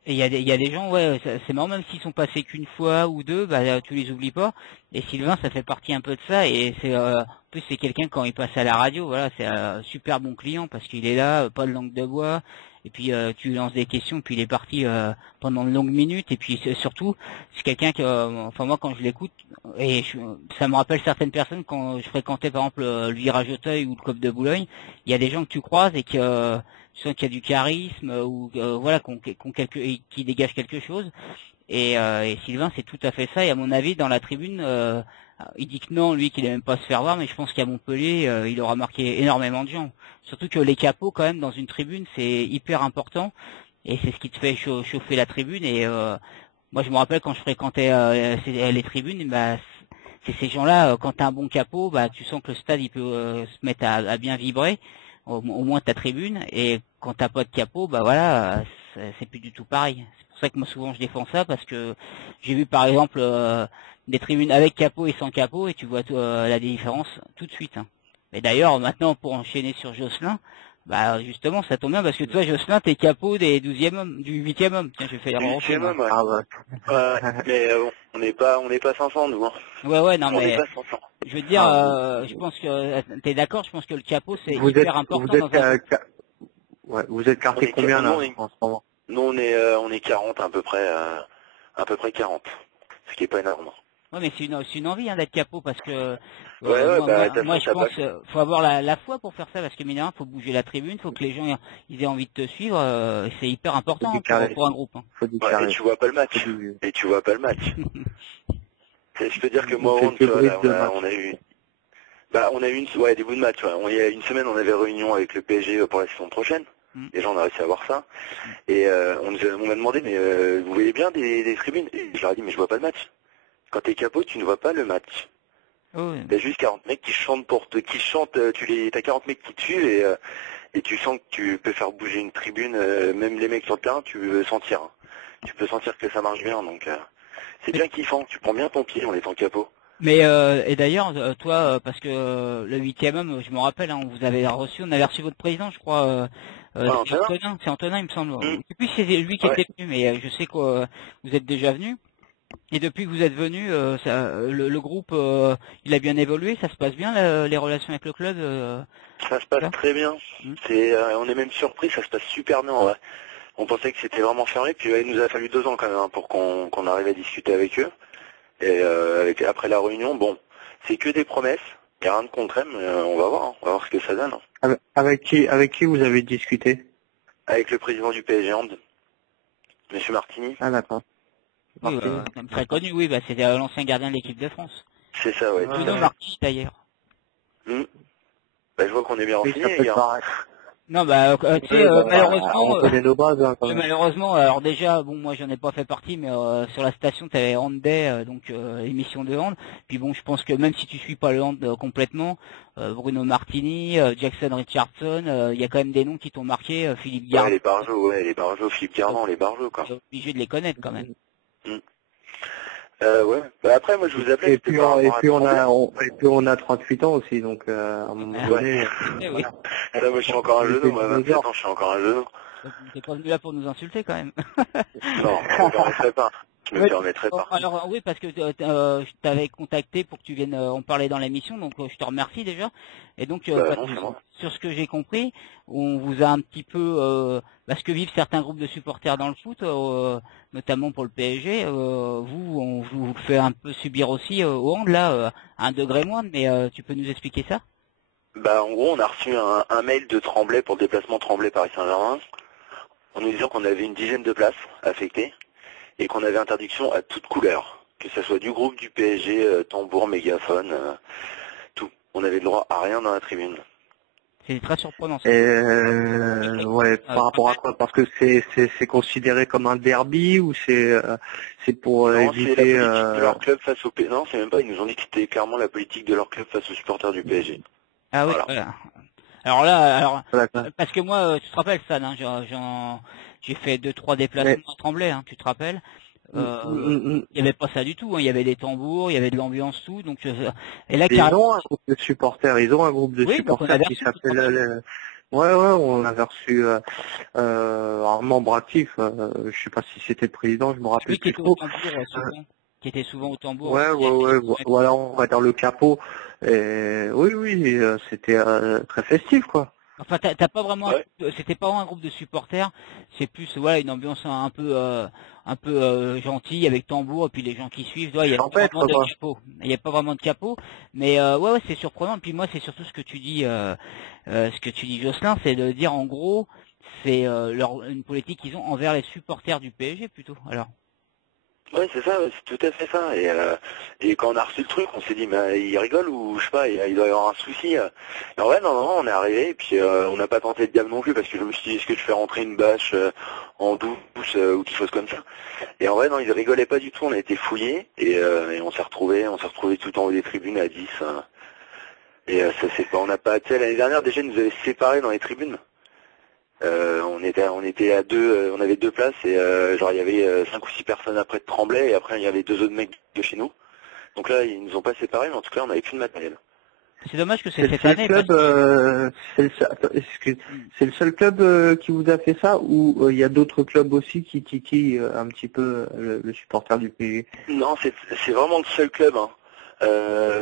il y a des gens, ouais, c'est marrant, même s'ils sont passés qu'une fois ou deux, tu les oublies pas. Et Sylvain, ça fait partie un peu de ça, et plus c'est quelqu'un quand il passe à la radio, voilà, c'est un super bon client parce qu'il est là, pas de langue de bois, et puis tu lui lances des questions, puis il est parti pendant de longues minutes, et puis surtout c'est quelqu'un que, enfin moi quand je l'écoute, et ça me rappelle certaines personnes quand je fréquentais par exemple le Virage Auteuil ou le COP de Boulogne, il y a des gens que tu croises et que tu sens qu'il y a du charisme ou voilà qui dégagent quelque chose. Et Sylvain, c'est tout à fait ça. Et à mon avis, dans la tribune, il dit que non, lui, qu'il aime pas se faire voir, mais je pense qu'à Montpellier, il aura marqué énormément de gens. Surtout que les capots, quand même, dans une tribune, c'est hyper important. Et c'est ce qui te fait chauffer la tribune. Et moi, je me rappelle quand je fréquentais les tribunes, bah, c'est ces gens-là, quand t'as un bon capot, bah, tu sens que le stade, il peut se mettre à bien vibrer, au moins ta tribune. Et quand t'as pas de capot, bah voilà, c'est plus du tout pareil. C'est pour ça que moi souvent je défends ça, parce que j'ai vu par exemple des tribunes avec capot et sans capot, et tu vois la différence tout de suite. Hein. Et d'ailleurs maintenant pour enchaîner sur Jocelyn, bah justement ça tombe bien parce que toi Jocelyn t'es capot des 12e hommes, du 8e homme. Tiens, je fais la rencontre. 8e homme, ouais. Ah ouais. Mais on n'est pas 500 nous. Hein. Ouais non on mais. n'est pas 500. Je veux dire, je pense que t'es d'accord. Je pense que le capot c'est hyper important. Vous êtes quartier combien là en ce moment? Nous on est 40 à peu près 40, ce qui est pas énorme. Ouais, mais c'est une envie hein, d'être capot parce que moi je pense faut avoir la foi pour faire ça parce que évidemment faut bouger la tribune, faut que les gens ils aient envie de te suivre, c'est hyper important pour un groupe. Hein. Ouais, et tu vois pas le match. Je peux dire que moi on a eu des bouts de match. Ouais. Il y a une semaine on avait réunion avec le PSG pour la saison prochaine. Déjà on a réussi à voir ça. Et on m'a demandé mais vous voyez bien des tribunes? Et je leur ai dit mais je vois pas le match. Quand t'es capot, tu ne vois pas le match. Oh, oui. T'as juste 40 mecs qui chantent t'as 40 mecs qui te suivent et tu sens que tu peux faire bouger une tribune, même les mecs sur le terrain, tu peux sentir. Hein. Tu peux sentir que ça marche bien, donc c'est bien kiffant. Tu prends bien ton pied en étant capot. Mais et d'ailleurs, toi, parce que le 8e homme, je me rappelle, hein, on avait reçu votre président, je crois. Antonin. C'est Antonin, il me semble. Je sais plus si c'est lui qui était venu, mais je sais que vous êtes déjà venu. Et depuis que vous êtes venu, le groupe, il a bien évolué, ça se passe bien les relations avec le club. Ça se passe très bien. On est même surpris, ça se passe super bien. Ouais. On pensait que c'était vraiment fermé, puis il nous a fallu 2 ans quand même hein, pour qu'on arrive à discuter avec eux. Et après la réunion, bon, c'est que des promesses, il n'y a rien de concret, mais on va voir ce que ça donne. Hein. Avec qui vous avez discuté? Avec le président du PSG Hand, Monsieur Martini. Ah d'accord. Oui, très connu, oui, bah, c'était l'ancien gardien de l'équipe de France. C'est ça, ouais. Tout Marquis d'ailleurs. Bah, je vois qu'on est bien renseigné, les gars. Non, bah, tu sais, malheureusement, on connaît nos bases, hein, malheureusement, alors déjà, bon, moi, j'en ai pas fait partie, mais sur la station, t'avais Hand Day, donc émission de hand. Puis bon, je pense que même si tu suis pas le hand complètement, Bruno Martini, Jackson Richardson, il y a quand même des noms qui t'ont marqué, Philippe Gardant. Les Barjots, Philippe Gardant, les Barjots, quoi. T'es obligé de les connaître quand même. Ouais. Bah après, moi, je vous appelais. Et puis on a 38 ans aussi, donc à un moment donné. Oui. Là, moi, je suis encore un genou, moi, à 27 ans, je suis encore un genou. T'es pas venu là pour nous insulter quand même. Non, je me permettrai pas. Je me permettrai pas. Alors oui, parce que je t'avais contacté pour que tu viennes en parler dans l'émission, donc je te remercie déjà. Et donc sur ce que j'ai compris, on vous a un petit peu parce que vivent certains groupes de supporters dans le foot, notamment pour le PSG, on vous fait un peu subir aussi au hand là, à 1 degré moins, mais tu peux nous expliquer ça? Bah en gros, on a reçu un mail de Tremblay pour le déplacement Tremblay-Paris Saint-Germain, en nous disant qu'on avait une 10aine de places affectées. Et qu'on avait interdiction à toute couleur, que ce soit du groupe, du PSG, tambour, mégaphone, tout. On avait le droit à rien dans la tribune. C'est très surprenant. Ouais, par rapport à quoi? Parce que c'est considéré comme un derby ou c'est pour éviter... c'est la politique de leur club face au PSG. Non, c'est même pas, ils nous ont dit que c'était clairement la politique de leur club face aux supporters du PSG. Ah oui, voilà. Alors parce que moi, tu te rappelles ça, hein, j'ai fait 2-3 déplacements à Tremblay, hein, tu te rappelles? Il y avait pas ça du tout, hein, il y avait des tambours, il y avait de l'ambiance, tout, donc et là ils ont un groupe de supporters, supporters qui s'appelle ouais, on avait reçu un membre actif, je sais pas si c'était le président, je me rappelle plus trop. qui était souvent au tambour. Ouais, voilà, on va dire le capot. Et oui, c'était très festif, quoi. Enfin, t'as pas vraiment, c'était pas vraiment un groupe de supporters, c'est plus voilà une ambiance un peu gentille avec tambour et puis les gens qui suivent. Ouais, il y a pas vraiment de capot. Il y a pas vraiment de capot, mais ouais, c'est surprenant. Et puis moi, c'est surtout ce que tu dis, Jocelyn, c'est de dire en gros, c'est une politique qu'ils ont envers les supporters du PSG plutôt. Alors. Ouais, c'est ça, c'est tout à fait ça. Et quand on a reçu le truc, on s'est dit, mais il rigole ou je sais pas, il doit y avoir un souci. Et en vrai, non, on est arrivé et puis on n'a pas tenté de diable non plus parce que je me suis dit, est-ce que je fais rentrer une bâche en douce ou quelque chose comme ça. Et en vrai, non, ils rigolaient pas du tout. On a été fouillés et on s'est retrouvés tout en haut des tribunes à 10. Et ça c'est pas, on n'a pas. Tu sais, l'année dernière déjà, ils nous avaient séparés dans les tribunes. On était à deux, on avait 2 places et genre il y avait 5 ou 6 personnes après de Tremblay et après il y avait 2 autres mecs de chez nous. Donc là ils nous ont pas séparés mais en tout cas on n'avait plus de matériel. C'est dommage que c'est cette année. C'est le seul club qui vous a fait ça ou il y a d'autres clubs aussi qui titillent un petit peu le supporter du PSG? Non, c'est vraiment le seul club. Hein.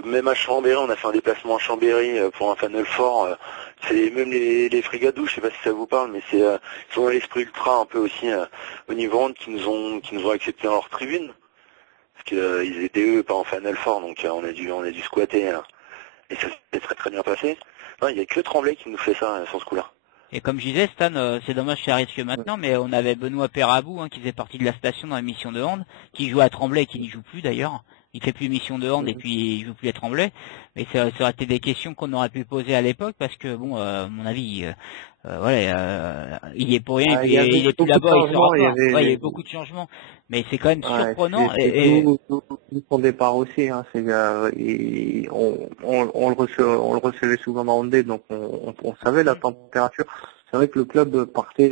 Même à Chambéry, on a fait un déplacement à Chambéry pour un Final Four. C'est même les Frigadous, je sais pas si ça vous parle, mais c'est ils ont dans l'esprit ultra un peu aussi au niveau hand qui nous ont accepté dans leur tribune parce qu'ils étaient eux pas en Final Four, donc on a dû squatter et ça s'est très très bien passé. Non, il y a que Tremblay qui nous fait ça sur ce coup-là. Et comme je disais, Stan, c'est dommage que ça arrive que maintenant, mais on avait Benoît Perabou, qui faisait partie de la station dans la mission de hand, qui jouait à Tremblay et qui n'y joue plus d'ailleurs. Il fait plus mission de hand et puis il joue plus à Tremblay. Mais ça aurait été des questions qu'on aurait pu poser à l'époque parce que bon, à mon avis, il y est pour rien. Et puis, il est tout là-bas, il y a eu beaucoup de changements. Mais c'est quand même surprenant. Et son départ aussi, hein, on le recevait souvent dans Handé, donc on savait la température. C'est vrai que le club partait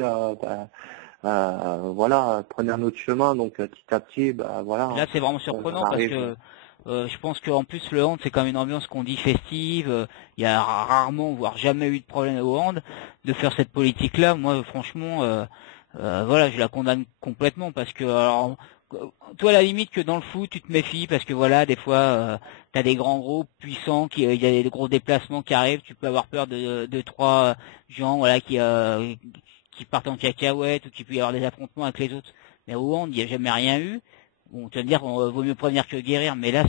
prenait un autre chemin, donc petit à petit, voilà. Là, c'est vraiment surprenant parce que je pense qu'en plus le hand, c'est quand même une ambiance qu'on dit festive. Il y a rarement, voire jamais eu de problème au hand. De faire cette politique-là, moi, franchement, voilà, je la condamne complètement parce que, alors, toi, à la limite que dans le foot, tu te méfies parce que voilà, des fois, t'as des grands groupes puissants, il y a des gros déplacements qui arrivent, tu peux avoir peur de 3 gens, voilà, qui partent en cacahuète ou qui peut y avoir des affrontements avec les autres. Mais au hand, il n'y a jamais rien eu. Bon, tu vas me dire, vaut mieux prévenir que guérir, mais là,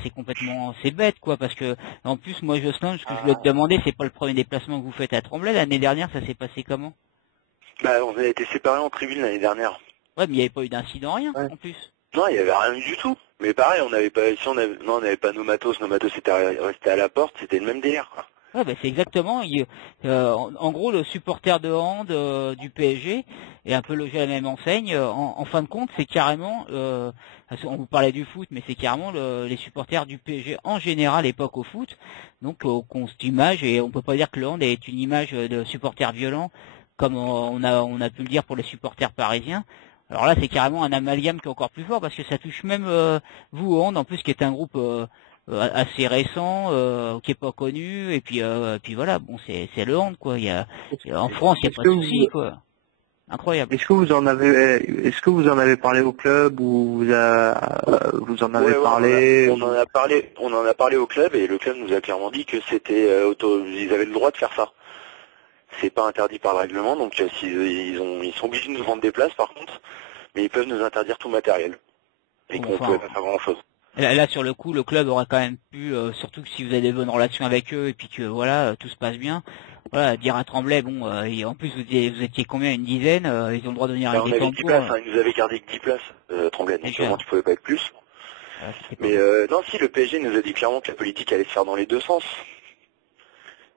c'est bête, quoi, parce que, en plus, moi, Jocelyn, ce que je voulais te demander, c'est pas le premier déplacement que vous faites à Tremblay. L'année dernière, ça s'est passé comment? On a été séparés en tribune l'année dernière. Ouais, mais il n'y avait pas eu d'incident, rien, en plus. Non, il n'y avait rien eu du tout. Mais pareil, on n'avait pas nos matos étaient restés à la porte, c'était le même délire, quoi. Ouais, c'est exactement. En gros, le supporter de hand du PSG est un peu logé à la même enseigne. En fin de compte, c'est carrément, on vous parlait du foot, mais c'est carrément les supporters du PSG en général, époque au foot. Donc, qu'on cette image, et on peut pas dire que le hand est une image de supporter violent, comme on a pu le dire pour les supporters parisiens. Alors là, c'est carrément un amalgame qui est encore plus fort parce que ça touche même vous au hand, en plus, qui est un groupe assez récent, qui est pas connu, et puis voilà, bon, c'est le hand, quoi. En France, il n'y a pas de souci, quoi. Incroyable. Est-ce que vous en avez parlé au club ou vous en avez parlé? On en a parlé au club et le club nous a clairement dit que c'était ils avaient le droit de faire ça. C'est pas interdit par le règlement, donc ils sont obligés de nous vendre des places par contre, mais ils peuvent nous interdire tout matériel et qu'on pouvait pas faire grand chose. Là, sur le coup, le club aurait quand même pu, surtout que si vous avez des bonnes relations avec eux et puis que voilà, tout se passe bien, voilà, dire à Tremblay, bon, et en plus vous étiez combien, une dizaine, ils ont le droit de venir avec des tambours. On avait 10 places, ils nous avaient gardé que 10 places, Tremblay, donc vraiment tu pouvais pas être plus. Mais non, si le PSG nous a dit clairement que la politique allait se faire dans les deux sens.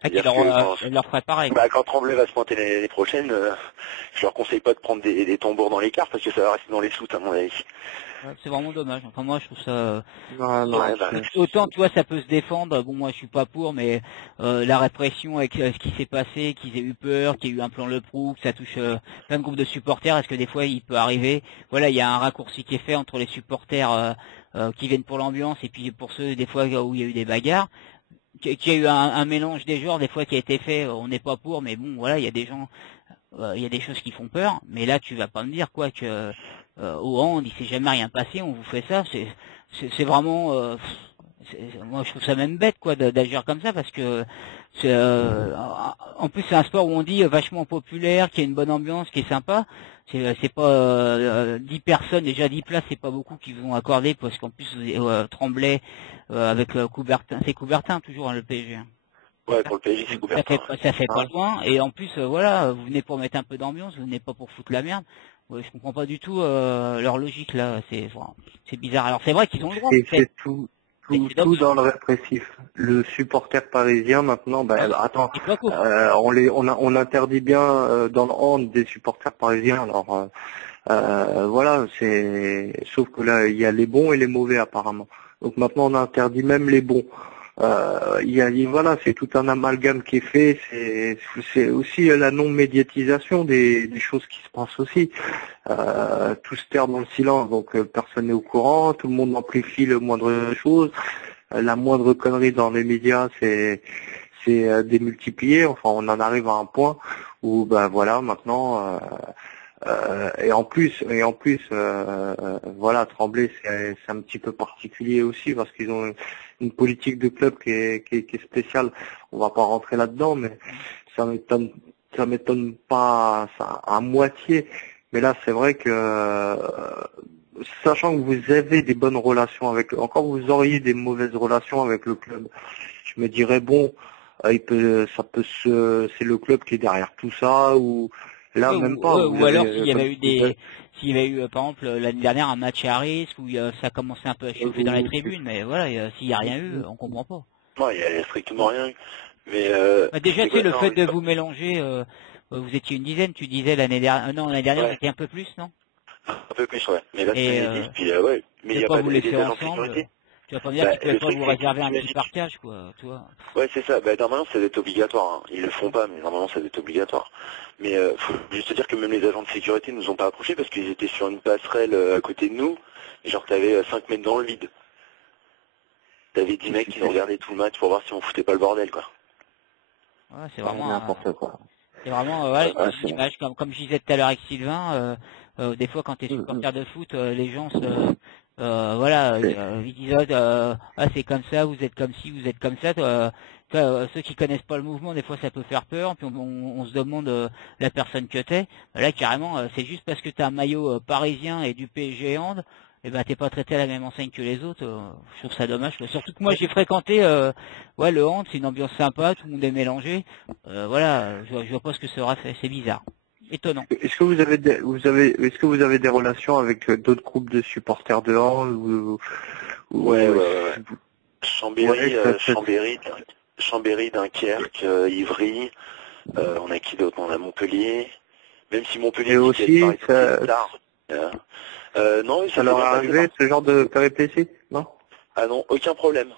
Il leur ferait pareil. Quand Tremblay va se pointer l'année prochaine, je leur conseille pas de prendre des tambours dans les cars parce que ça va rester dans les soutes à mon avis. Ouais, c'est vraiment dommage. Enfin, moi, je trouve ça. Autant, tu vois, ça peut se défendre. Bon, moi, je suis pas pour, mais la répression avec ce qui s'est passé, qu'ils aient eu peur, qu'il y ait eu un plan Le Prou, que ça touche plein de groupes de supporters. Est-ce que des fois, il peut arriver, voilà, il y a un raccourci qui est fait entre les supporters qui viennent pour l'ambiance et puis pour ceux des fois où il y a eu des bagarres. Qu'il y a eu un mélange des genres, des fois qui a été fait, on n'est pas pour, mais bon, voilà, il y a des gens, il y a des choses qui font peur. Mais là, tu vas pas me dire quoi que au hand, il s'est jamais rien passé, on vous fait ça, c'est vraiment, moi je trouve ça même bête quoi d'agir comme ça parce que en plus c'est un sport où on dit vachement populaire, qui a une bonne ambiance, qui est sympa. C'est pas 10 personnes, déjà 10 places, c'est pas beaucoup qui vont accorder parce qu'en plus Tremblay avec Coubertin, c'est Coubertin toujours le PSG. Hein. Ouais, pour le PSG c'est Coubertin. Ça fait pas loin et en plus voilà, vous venez pour mettre un peu d'ambiance, vous venez pas pour foutre la merde. Ouais, je comprends pas du tout leur logique là, c'est bizarre. Alors c'est vrai qu'ils ont le droit. C'est tout dans le répressif. Le supporter parisien maintenant, attends, on interdit bien dans le hand des supporters parisiens. Alors voilà, sauf que là il y a les bons et les mauvais apparemment. Donc maintenant on interdit même les bons. Voilà, c'est tout un amalgame qui est fait. C'est aussi la non-médiatisation des choses qui se passent aussi. Tout se terre dans le silence, donc personne n'est au courant. Tout le monde amplifie le moindre chose. La moindre connerie dans les médias, c'est démultiplié. Enfin, on en arrive à un point où, voilà, maintenant. Et en plus, voilà, Tremblay, c'est un petit peu particulier aussi parce qu'ils ont une politique de club qui est spéciale. On va pas rentrer là-dedans, mais ça m'étonne pas à moitié. Mais là, c'est vrai que sachant que vous avez des bonnes relations avec encore vous auriez des mauvaises relations avec le club, je me dirais bon, c'est le club qui est derrière tout ça ou là même pas. Ou alors s'il y avait eu par exemple l'année dernière un match à risque où ça commençait un peu à chauffer dans les tribunes, mais voilà, s'il n'y a rien eu, on comprend pas. Ouais, il y a strictement rien eu. Mais déjà tu sais le fait de vous mélanger, vous étiez une dizaine, tu disais l'année dernière, non l'année dernière c'était un peu plus, non? Un peu plus, ouais. Mais là c'est 10, puis ouais. Mais il n'y a pas vous des laisser agents de ensemble. sécurité. Tu vas pas me dire qu'ils peuvent pas vous réserver un petit partage, quoi, tu vois. Ouais, c'est ça. Normalement, ça doit être obligatoire. Hein. Ils le font pas, mais normalement, ça doit être obligatoire. Mais faut juste dire que même les agents de sécurité nous ont pas approchés parce qu'ils étaient sur une passerelle à côté de nous. Et genre, t'avais 5 mètres dans le vide. T'avais 10 mecs qui nous regardaient tout le match pour voir si on foutait pas le bordel, quoi. Ouais, c'est vraiment n'importe quoi. C'est vraiment une image comme je disais tout à l'heure avec Sylvain. Des fois, quand tu es supporter de foot, les gens ils disent c'est comme ça, vous êtes comme ci, vous êtes comme ça. Ceux qui connaissent pas le mouvement, des fois ça peut faire peur. Puis on se demande la personne que t'es. Là carrément, c'est juste parce que t'as un maillot parisien et du PSG hand, et t'es pas traité à la même enseigne que les autres. Je trouve ça dommage. Surtout que moi j'ai fréquenté le hand, c'est une ambiance sympa, tout le monde est mélangé. Je vois pas ce que ça aura fait. C'est bizarre. Étonnant. Est-ce que vous avez des relations avec d'autres groupes de supporters de hand Ouais. Chambéry, Dunkerque, Ivry. On a qui d'autre? On a Montpellier. Même si Montpellier aussi, tard. Non, ça leur est arrivé ce genre de péripéties, non? Ah non, aucun problème.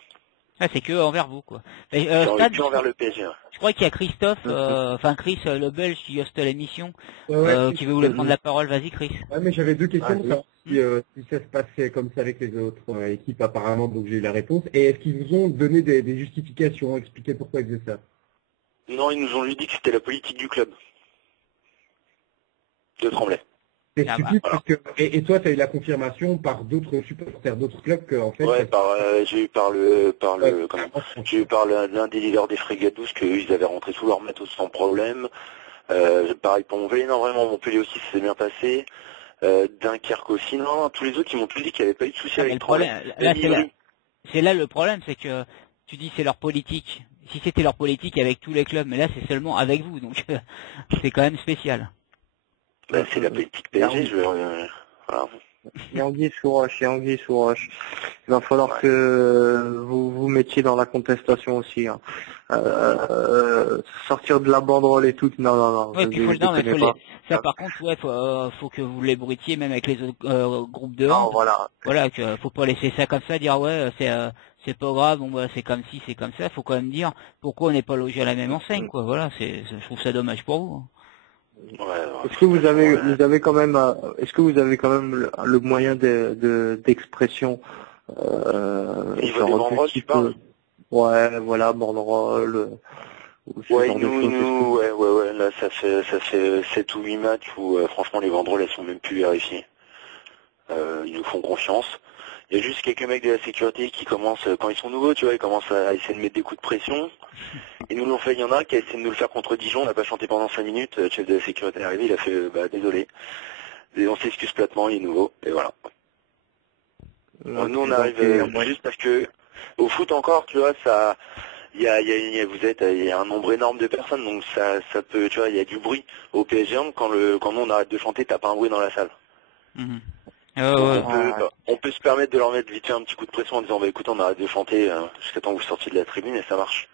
C'est que envers vous, quoi. Que envers le PSG. Je crois qu'il y a Christophe, Chris, le Belge, qui hoste l'émission, qui veut vous prendre la parole. Vas-y, Chris. Ouais, mais j'avais deux questions. Si ça se passait comme ça avec les autres équipes, apparemment, donc j'ai eu la réponse. Et est-ce qu'ils vous ont donné des justifications, expliqué pourquoi ils faisaient ça? Non, ils nous ont juste dit que c'était la politique du club de Tremblay. C'est stupide parce que et toi, tu as eu la confirmation par d'autres supporters d'autres clubs que en fait. Ouais, j'ai eu par l'un des leaders des Frégadous que ils avaient rentré tout leur matos sans problème. Pareil pour Montpellier, non vraiment Montpellier aussi ça s'est bien passé. Dunkerque aussi, non, tous les autres ils m'ont tous dit qu'il n'y avait pas eu de souci avec le problème. C'est là le problème, c'est que tu dis c'est leur politique. Si c'était leur politique avec tous les clubs, mais là c'est seulement avec vous, donc c'est quand même spécial. C'est la politique PSG, voilà. Anguille sous roche. Il va falloir que vous mettiez dans la contestation aussi. Hein. Sortir de la banderole et tout, non. Ouais, ça par contre, faut que vous l'ébrutiez même avec les autres groupes de hand. Voilà, faut pas laisser ça comme ça, dire c'est pas grave, c'est comme ci, c'est comme ça. Faut quand même dire pourquoi on n'est pas logé à la même enseigne, quoi. Voilà, je trouve ça dommage pour vous. Hein. Est-ce que vous avez quand même le moyen d'expression niveau des banderoles, tu parles? Ouais, voilà, banderole. Ouais, là ça fait 7 ou 8 matchs où franchement les banderoles elles sont même plus vérifiées. ils nous font confiance. Il y a juste quelques mecs de la sécurité qui commencent, quand ils sont nouveaux, tu vois, ils commencent à essayer de mettre des coups de pression. Ils nous l'ont fait, il y en a un qui a essayé de nous le faire contre Dijon, on n'a pas chanté pendant 5 minutes, le chef de la sécurité est arrivé, il a fait désolé. Et on s'excuse platement, il est nouveau, et voilà. Nous on arrive juste parce que au foot encore, tu vois, ça il y a un nombre énorme de personnes, donc ça peut, tu vois, il y a du bruit. Au PSG, quand nous on arrête de chanter, t'as pas un bruit dans la salle. On peut se permettre de leur mettre vite fait un petit coup de pression en disant bah écoute, on arrête de chanter jusqu'à temps que vous sortiez de la tribune et ça marche.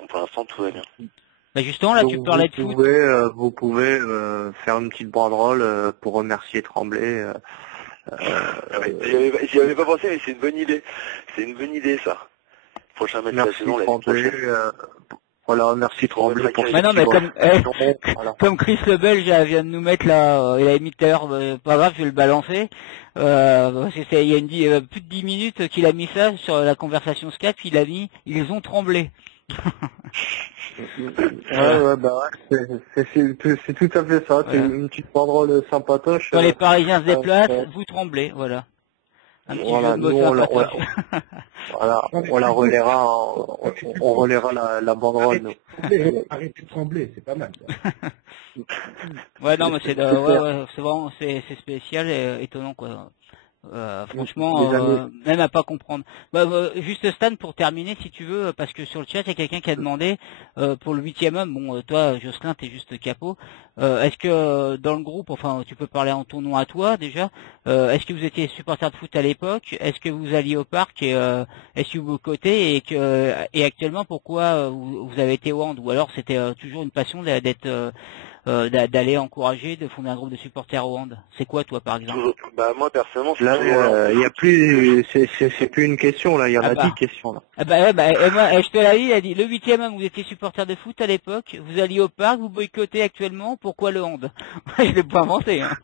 Donc pour l'instant tout va bien. Bah justement là, donc, tu parlais de foot. Vous pouvez faire une petite banderole pour remercier Tremblay. J'y avais pas pensé, mais c'est une bonne idée. C'est une bonne idée ça. Prochain match de la saison, l'année prochaine. Voilà, merci Tremblay pour non, mais comme Chris le Belge vient de nous mettre là, il a mis tout à l'heure, pas grave, je vais le balancer. Il y a plus de 10 minutes qu'il a mis ça sur la conversation Skype, il a mis « Ils ont tremblé ». C'est tout à fait ça, c'est une petite banderole sympatoche. Quand les Parisiens se déplacent, vous tremblez, voilà. Un petit jeu de mots on la relaiera, on relaiera la banderole. Arrêtez de trembler, c'est pas mal. Ouais, non, mais c'est vraiment, c'est spécial et étonnant, quoi. Franchement, même à pas comprendre. Juste Stan, pour terminer, si tu veux, parce que sur le chat, il y a quelqu'un qui a demandé pour le 8e homme. Bon, toi, Jocelyn, t'es juste capot. Est-ce que dans le groupe, enfin, tu peux parler en ton nom à toi déjà. Est-ce que vous étiez supporter de foot à l'époque? Est-ce que vous alliez au parc et est-ce que vous côté et actuellement, pourquoi vous avez été au hand? Ou alors c'était toujours une passion d'aller encourager, de fonder un groupe de supporters au hand. C'est quoi toi par exemple? Bah moi personnellement, là il y a plus, c'est plus une question là, il y en a 10 questions là. Moi, je te l'ai dit, il a dit le 8e homme, vous étiez supporter de foot à l'époque, vous alliez au parc, vous boycottez actuellement, pourquoi le hand? Je l'ai pas inventé. Hein.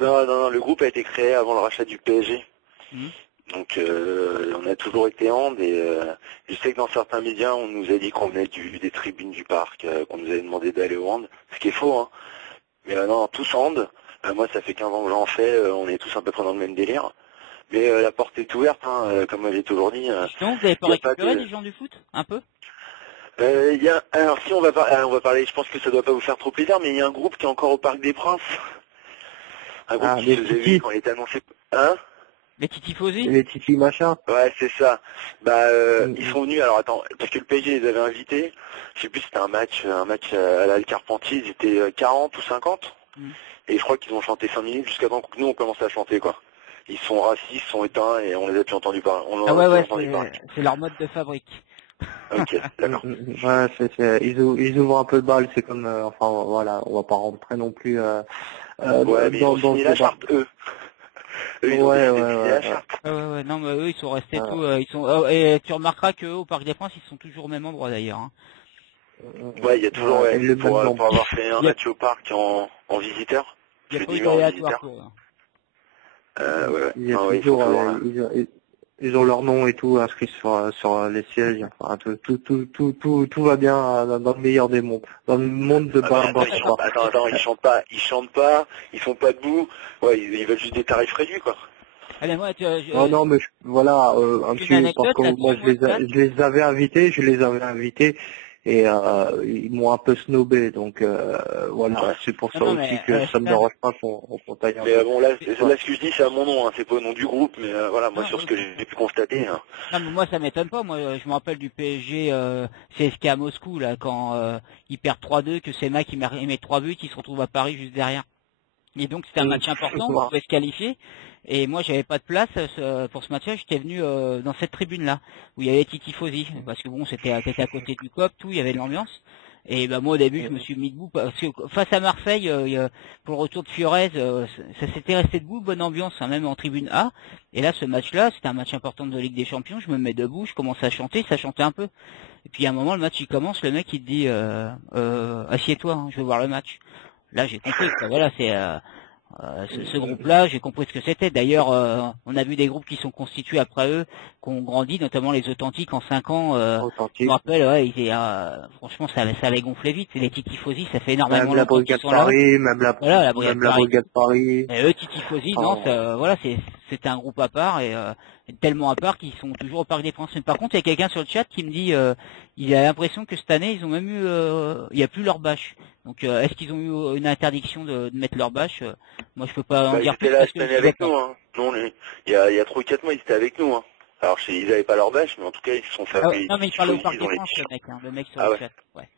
Non, le groupe a été créé avant le rachat du PSG. Donc on a toujours été hand et je sais que dans certains médias on nous a dit qu'on venait des tribunes du parc, qu'on nous avait demandé d'aller au hand, ce qui est faux, hein. Mais non, tous hand. Moi ça fait 15 ans que j'en fais, on est tous à peu près dans le même délire. Mais la porte est ouverte, hein, comme j'ai toujours dit. Sinon vous avez pas récupéré les gens du foot, un peu? Alors si on va parler, je pense que ça doit pas vous faire trop plaisir, mais il y a un groupe qui est encore au Parc des Princes. Un groupe qui se faisait vu quand il était annoncé. Hein? Les Titifosi? Les Titi machin. Ouais, c'est ça. Ils sont venus, alors attends, parce que le PSG les avait invités, je sais plus si c'était un match à la Carpentier, ils étaient 40 ou 50, et je crois qu'ils ont chanté 5 minutes jusqu'à temps que nous on commence à chanter, quoi. Ils sont racistes, ils sont éteints, et on les a plus entendus parler. C'est leur mode de fabrique. Ok, d'accord. Ouais, ils ouvrent un peu de balle, c'est comme, enfin voilà, on va pas rentrer non plus mais ils ont signé la charte, eux. Non, mais eux, ils sont restés et tu remarqueras qu'eux, au Parc des Princes, ils sont toujours au même endroit d'ailleurs. Hein. Ouais, il y a toujours, pour avoir fait un match au parc en visiteur. Il y a pas eu d'aléatoire, quoi. Ils ont leur nom et tout inscrit sur les sièges. Enfin, tout va bien dans le meilleur des mondes. Dans le monde de Barbara. Attends, ils chantent pas, ils sont pas debout. Ouais, ils veulent juste des tarifs réduits, quoi. Allez, moi, non, mais voilà, un petit, parce que moi je les avais invités et ils m'ont un peu snobé, donc voilà, c'est pour ça aussi que ça me dérange pas qu'on taille un peu. Mais bon, là, ce que je dis, c'est à mon nom, hein, c'est pas au nom du groupe, mais voilà, moi, sur ce que j'ai pu constater. Hein. Non, mais moi, ça m'étonne pas. Moi, je me rappelle du PSG CSK à Moscou, là, quand ils perdent 3-2, que ces mecs, ils mettent 3 buts, ils se retrouvent à Paris juste derrière. Et donc, c'était un match important, on pouvait se qualifier. Et moi, j'avais pas de place pour ce match-là. J'étais venu dans cette tribune-là où il y avait Titifosi, parce que bon, c'était à côté du COP, tout, il y avait de l'ambiance. Et bah moi, au début, je me suis mis debout parce que face à Marseille, pour le retour de Fiorez, ça s'était resté debout, bonne ambiance, hein, même en tribune A. Et là, ce match-là, c'était un match important de Ligue des Champions. Je me mets debout, je commence à chanter, ça chantait un peu. Et puis à un moment, le match il commence, le mec il te dit, assieds-toi, hein, je veux voir le match. Là, j'ai compris. Voilà, c'est Ce groupe-là, j'ai compris ce que c'était. D'ailleurs, on a vu des groupes qui sont constitués après eux, qui ont grandi, notamment les Authentiques en 5 ans. Je me rappelle, ouais, franchement, ça avait gonflé vite. Les Titifosi, ça fait énormément même la longtemps qu'ils Brigade sont là. Paris, même la Brigade Paris. Et eux, Titifosi, non, voilà, c'est un groupe à part et tellement à part qu'ils sont toujours au Parc des Princes. Mais par contre, il y a quelqu'un sur le chat qui me dit, il a l'impression que cette année, ils ont même eu, il n'y a plus leur bâche. Donc, est-ce qu'ils ont eu une interdiction de mettre leur bâche? Moi, je peux pas en dire plus. Ils étaient là cette année avec nous, hein. Non, il y a 3 ou 4 mois, ils étaient avec nous, hein. Alors, ils n'avaient pas leur bâche, mais en tout cas, ils se sont fait appeler. Non, mais il parlait au Parc des Princes, le mec sur le chat. Ouais.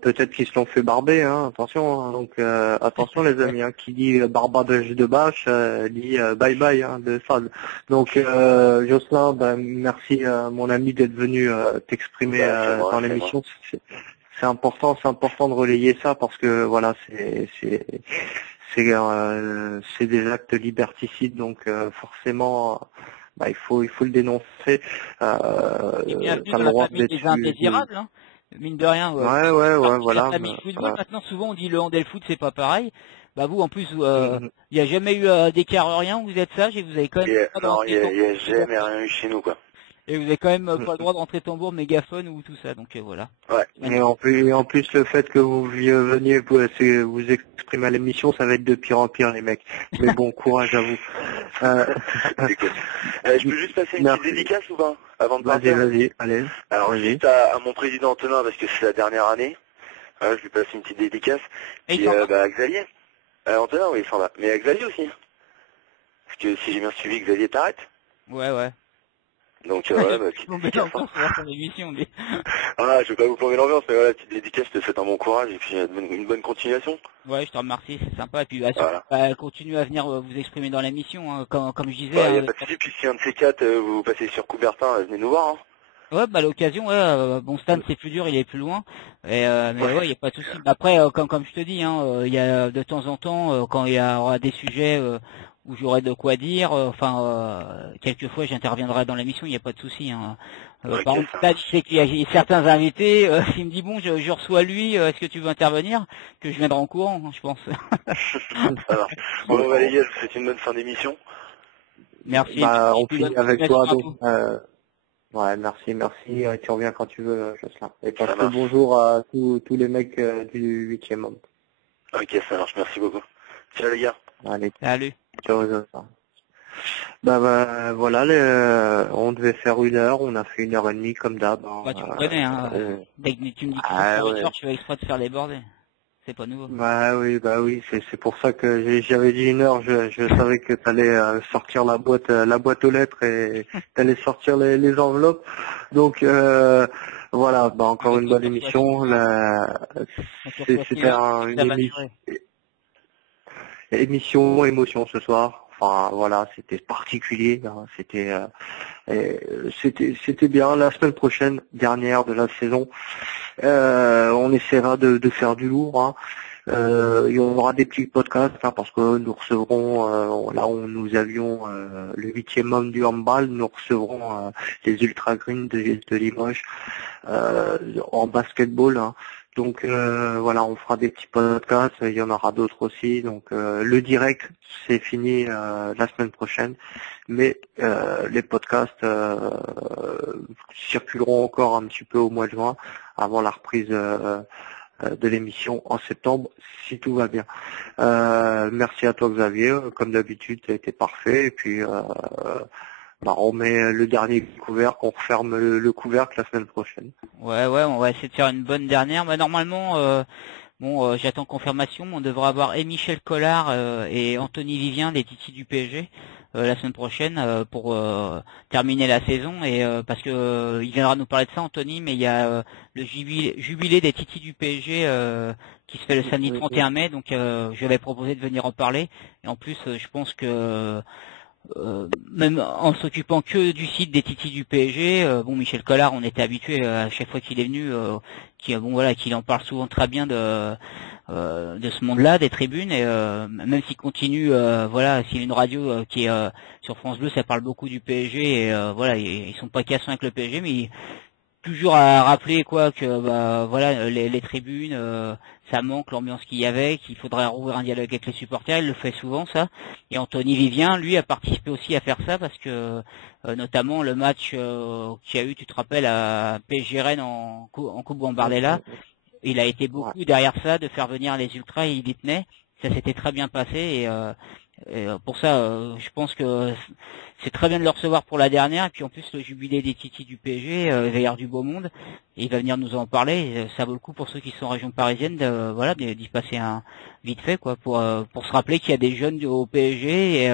Peut-être qu'ils se l'ont fait barber, hein, attention, hein. Donc attention les amis, hein, qui dit barbadage de bâche dit bye bye, hein, de Fad. Donc Jocelyn, merci mon ami d'être venu t'exprimer dans l'émission. C'est important de relayer ça parce que voilà, c'est des actes liberticides, donc forcément il faut le dénoncer. Ça le droit d'être des indésirables, hein. Mine de rien. Ouais, voilà. La famille football, maintenant, souvent, on dit le handball foot, c'est pas pareil. Bah, vous, en plus, il n'y a jamais eu d'écart rien, vous êtes sage et vous avez quand même. Non, il n'y a jamais rien eu chez nous, quoi. Et vous avez quand même pas le droit de rentrer tambour, mégaphone ou tout ça, donc voilà. Ouais. Et en plus, le fait que vous veniez vous exprimer à l'émission, ça va être de pire en pire, les mecs. Mais bon, courage à vous. Je peux juste passer une petite dédicace ou pas avant de partir? Vas-y, allez. Alors, juste à mon président Antonin, parce que c'est la dernière année, je lui passe une petite dédicace. Et à Xavier. Antonin, oui, il s'en va. Mais à Xavier aussi. Parce que si j'ai bien suivi, Xavier t'arrête. Ouais. Donc, petite dédicace. Je vais pas vous plomber l'ambiance, mais voilà, petite dédicace, je te souhaite un bon courage et puis une bonne continuation. Ouais, je te remercie, c'est sympa. Et puis, continue à venir vous exprimer dans l'émission, hein, comme je disais. Il n'y a pas de souci, puis si un de ces 4, vous passez sur Coubertin, venez nous voir. Hein. Ouais, à l'occasion, bon, Stan, c'est plus dur, il est plus loin. Mais il n'y a pas de souci. Après, comme je te dis, hein, il y a de temps en temps, quand il y aura des sujets où j'aurai de quoi dire, quelquefois j'interviendrai dans l'émission, il n'y a pas de souci. Hein. Par contre, là, je sais qu'il y a certains invités, s'il me dit bon, je reçois lui, est-ce que tu veux intervenir, que je viendrai en courant, hein, je pense. Ça marche. Bon, les gars, je vous souhaite une bonne fin d'émission. Merci. On finit avec toi, donc. Ouais, merci. Tu reviens quand tu veux, Jocelyn. Et passe le bonjour à tous les mecs du 8e homme. Ok, ça marche, merci beaucoup. Ciao les gars. Allez. Salut. Ciao, Jocelyn. Voilà, on devait faire 1 heure, on a fait 1h30 comme d'hab. Tu me connais, hein. Dès que tu me dis que je fais exprès de faire les bordels. C'est pas nouveau. Bah oui, c'est pour ça que j'avais dit 1 heure, je savais que t'allais sortir la boîte aux lettres et t'allais sortir les enveloppes. Donc voilà, encore une bonne émission. C'était une émission émotion ce soir. Enfin voilà, c'était particulier, hein. C'était bien. La semaine prochaine, dernière de la saison, on essaiera de faire du lourd, hein. Il y aura des petits podcasts, hein, parce que nous recevrons là où nous avions le 8e homme du handball, nous recevrons les Ultra Green de Limoges en basketball, hein. Donc voilà, on fera des petits podcasts, il y en aura d'autres aussi. Donc le direct, c'est fini la semaine prochaine, mais les podcasts circuleront encore un petit peu au mois de juin, avant la reprise de l'émission en septembre, si tout va bien. Merci à toi Xavier, comme d'habitude, ça a été parfait. Et puis on met le dernier couvercle, on referme le couvercle la semaine prochaine. Ouais, on va essayer de faire une bonne dernière. Mais normalement, j'attends confirmation. On devra avoir Michel Collard et Anthony Vivien, les titis du PSG, la semaine prochaine pour terminer la saison. Et parce que il viendra nous parler de ça, Anthony. Mais il y a le jubilé des titis du PSG qui se fait le samedi 31 mai. Donc je vais proposer de venir en parler. Et en plus, je pense que même en s'occupant que du site des titis du PSG, Michel Collard, on était habitué à chaque fois qu'il est venu, qu'il en parle souvent très bien de ce monde-là, des tribunes, et même s'il continue, s'il y a une radio qui est sur France Bleu, ça parle beaucoup du PSG, et ils sont pas cassants avec le PSG, mais toujours à rappeler que les tribunes, ça manque l'ambiance qu'il y avait, qu'il faudrait rouvrir un dialogue avec les supporters. Il le fait souvent ça. Et Anthony Vivien, lui, a participé aussi à faire ça parce que notamment le match qu'il y a eu, tu te rappelles, à PSG Rennes en Coupe Gambardella, il a été beaucoup derrière ça de faire venir les ultras et il y tenait. Ça s'était très bien passé et pour ça, je pense que c'est très bien de le recevoir pour la dernière. Et puis en plus, le jubilé des Titis du PSG, il va y avoir du beau monde. Et il va venir nous en parler. Et ça vaut le coup pour ceux qui sont en région parisienne, d'y passer un vite fait, quoi, pour se rappeler qu'il y a des jeunes au PSG et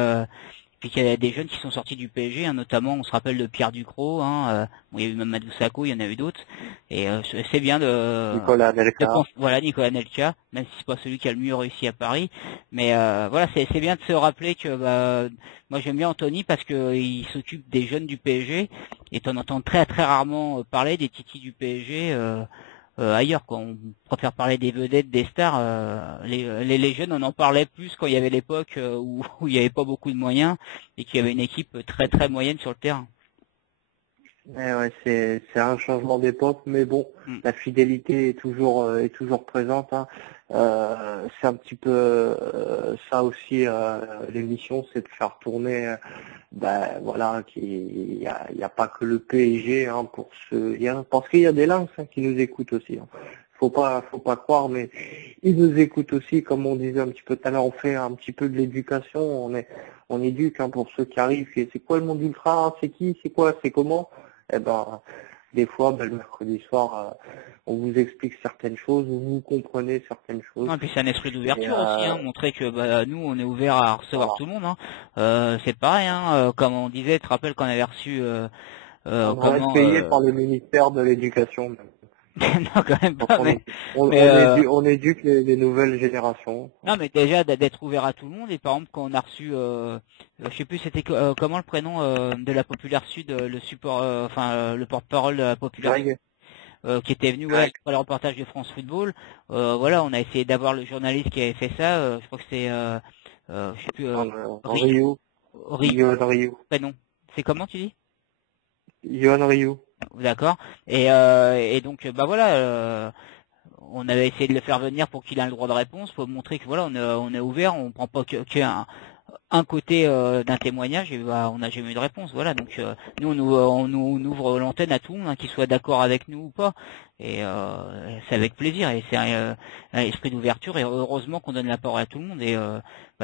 puis qu'il y a des jeunes qui sont sortis du PSG, hein, notamment on se rappelle de Pierre Ducrot, bon, il y a eu même Madou Sakho, il y en a eu d'autres, et c'est bien Nicolas Anelka. Voilà, Nicolas Anelka, même si c'est pas celui qui a le mieux réussi à Paris, mais voilà, c'est bien de se rappeler que moi j'aime bien Anthony parce que il s'occupe des jeunes du PSG, et t'en entends très très rarement parler des titis du PSG ailleurs, quoi. On préfère parler des vedettes, des stars. Les jeunes, on en parlait plus quand il y avait l'époque où il n'y avait pas beaucoup de moyens et qu'il y avait une équipe très très moyenne sur le terrain. Ouais, c'est un changement d'époque, mais bon, la fidélité est toujours présente. Hein. C'est un petit peu ça aussi l'émission, c'est de faire tourner. Voilà, il y a pas que le PSG hein, parce qu'il y a des lynx qui nous écoutent aussi. Hein. Faut pas croire, mais ils nous écoutent aussi, comme on disait un petit peu tout à l'heure, on fait un petit peu de l'éducation, on éduque hein, pour ceux qui arrivent. C'est quoi le monde ultra? C'est qui? C'est quoi? C'est comment? Eh ben, des fois, le mercredi soir, on vous explique certaines choses, vous comprenez certaines choses. Et puis c'est un esprit d'ouverture aussi, hein, montrer que nous on est ouvert à recevoir tout le monde. Hein. C'est pareil, hein, comme on disait, tu te rappelles qu'on avait reçu on va être payé par le ministère de l'Éducation. Non, quand même pas. On éduque les nouvelles générations. Non, mais déjà d'être ouvert à tout le monde. Et par exemple, quand on a reçu, je sais plus, c'était comment le prénom de la Populaire Sud, le support, le porte-parole de la Populaire Sud, qui était venu pour le reportage de France Football. Voilà, on a essayé d'avoir le journaliste qui avait fait ça. Je crois que c'était, je sais plus, Rio. Prénom. C'est comment tu dis? Yohan Rio. D'accord. Et donc voilà, on avait essayé de le faire venir pour qu'il ait le droit de réponse, pour montrer que voilà, on est ouvert, on prend pas un côté d'un témoignage et on n'a jamais eu de réponse. Voilà, donc nous on ouvre l'antenne à tout le monde, hein, qu'il soit d'accord avec nous ou pas, et c'est avec plaisir et c'est un esprit d'ouverture et heureusement qu'on donne la parole à tout le monde et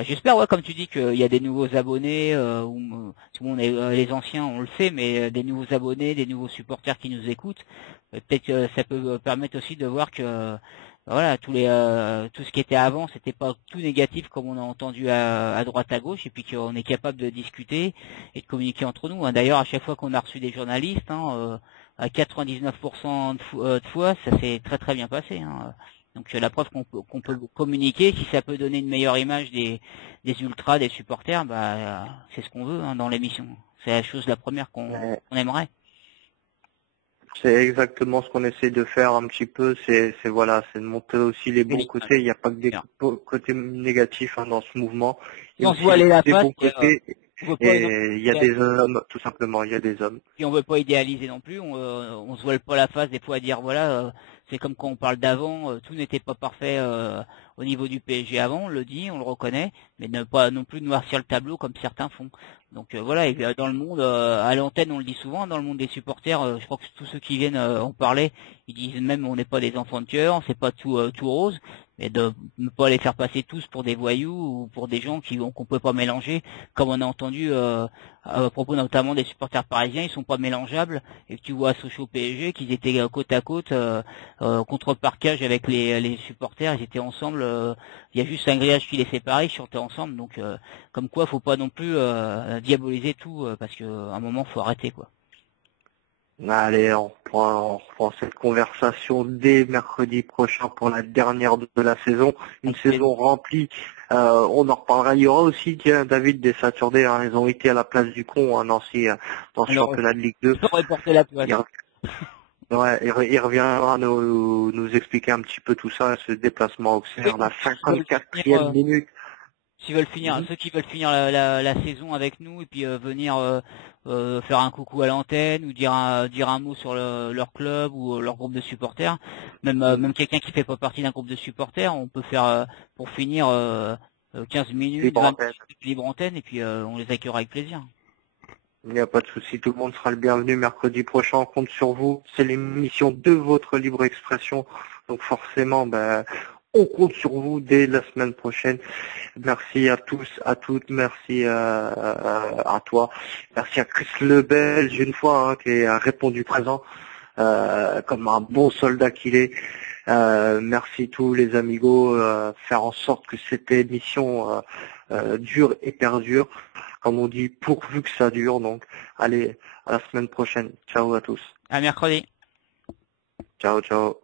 j'espère comme tu dis qu'il y a des nouveaux abonnés tout le monde les anciens on le sait mais des nouveaux abonnés, des nouveaux supporters qui nous écoutent, peut-être que ça peut permettre aussi de voir que voilà, tout ce qui était avant, c'était pas tout négatif comme on a entendu à droite à gauche, et puis qu'on est capable de discuter et de communiquer entre nous. Hein. D'ailleurs, à chaque fois qu'on a reçu des journalistes, à 99% de fois, ça s'est très très bien passé. Hein. Donc la preuve qu'on peut communiquer, si ça peut donner une meilleure image des ultras, des supporters, c'est ce qu'on veut dans l'émission. C'est la chose la première qu'on aimerait. C'est exactement ce qu'on essaie de faire un petit peu, c'est de montrer aussi les bons côtés, il n'y a pas que des côtés négatifs dans ce mouvement. Il y a aussi des bons côtés et il y a des hommes, tout simplement, il y a des hommes. Et on veut pas idéaliser non plus, on se voile pas la face des fois à dire voilà, c'est comme quand on parle d'avant, tout n'était pas parfait au niveau du PSG avant, on le dit, on le reconnaît, mais ne pas non plus noircir le tableau comme certains font. Donc voilà, et dans le monde, à l'antenne on le dit souvent, dans le monde des supporters, je crois que tous ceux qui viennent en parler, ils disent même on n'est pas des enfants de cœur, c'est pas tout rose, mais de ne pas les faire passer tous pour des voyous ou pour des gens qu'on peut pas mélanger, comme on a entendu à propos notamment des supporters parisiens, ils sont pas mélangeables, et que tu vois à Sochaux PSG qu'ils étaient côte à côte contre parquage avec les supporters, ils étaient ensemble, il y a juste un grillage qui les séparait, ils chantaient ensemble, donc comme quoi faut pas non plus diaboliser tout parce qu'à un moment faut arrêter quoi. Allez, on reprend cette conversation dès mercredi prochain pour la dernière de la saison, une saison remplie. On en reparlera. Il y aura aussi David des Saturday, ils ont été à la place du Con à Nancy dans le championnat de Ligue 2. Il reviendra nous expliquer un petit peu tout ça, ce déplacement auxerre, la 54e minute. S'ils veulent finir, ceux qui veulent finir la saison avec nous et puis venir faire un coucou à l'antenne ou dire un mot sur leur club ou leur groupe de supporters, même quelqu'un qui fait pas partie d'un groupe de supporters, on peut faire pour finir 15 minutes, 20 minutes libre antenne et puis on les accueillera avec plaisir. Il n'y a pas de souci, tout le monde sera le bienvenu mercredi prochain, on compte sur vous. C'est l'émission de votre libre expression, donc forcément, on compte sur vous dès la semaine prochaine. Merci à tous, à toutes, merci à toi. Merci à Chris Lebelge une fois qui a répondu présent comme un bon soldat qu'il est. Merci tous les amigos, faire en sorte que cette émission dure et perdure. Comme on dit, pourvu que ça dure. Donc, allez, à la semaine prochaine. Ciao à tous. À mercredi. Ciao, ciao.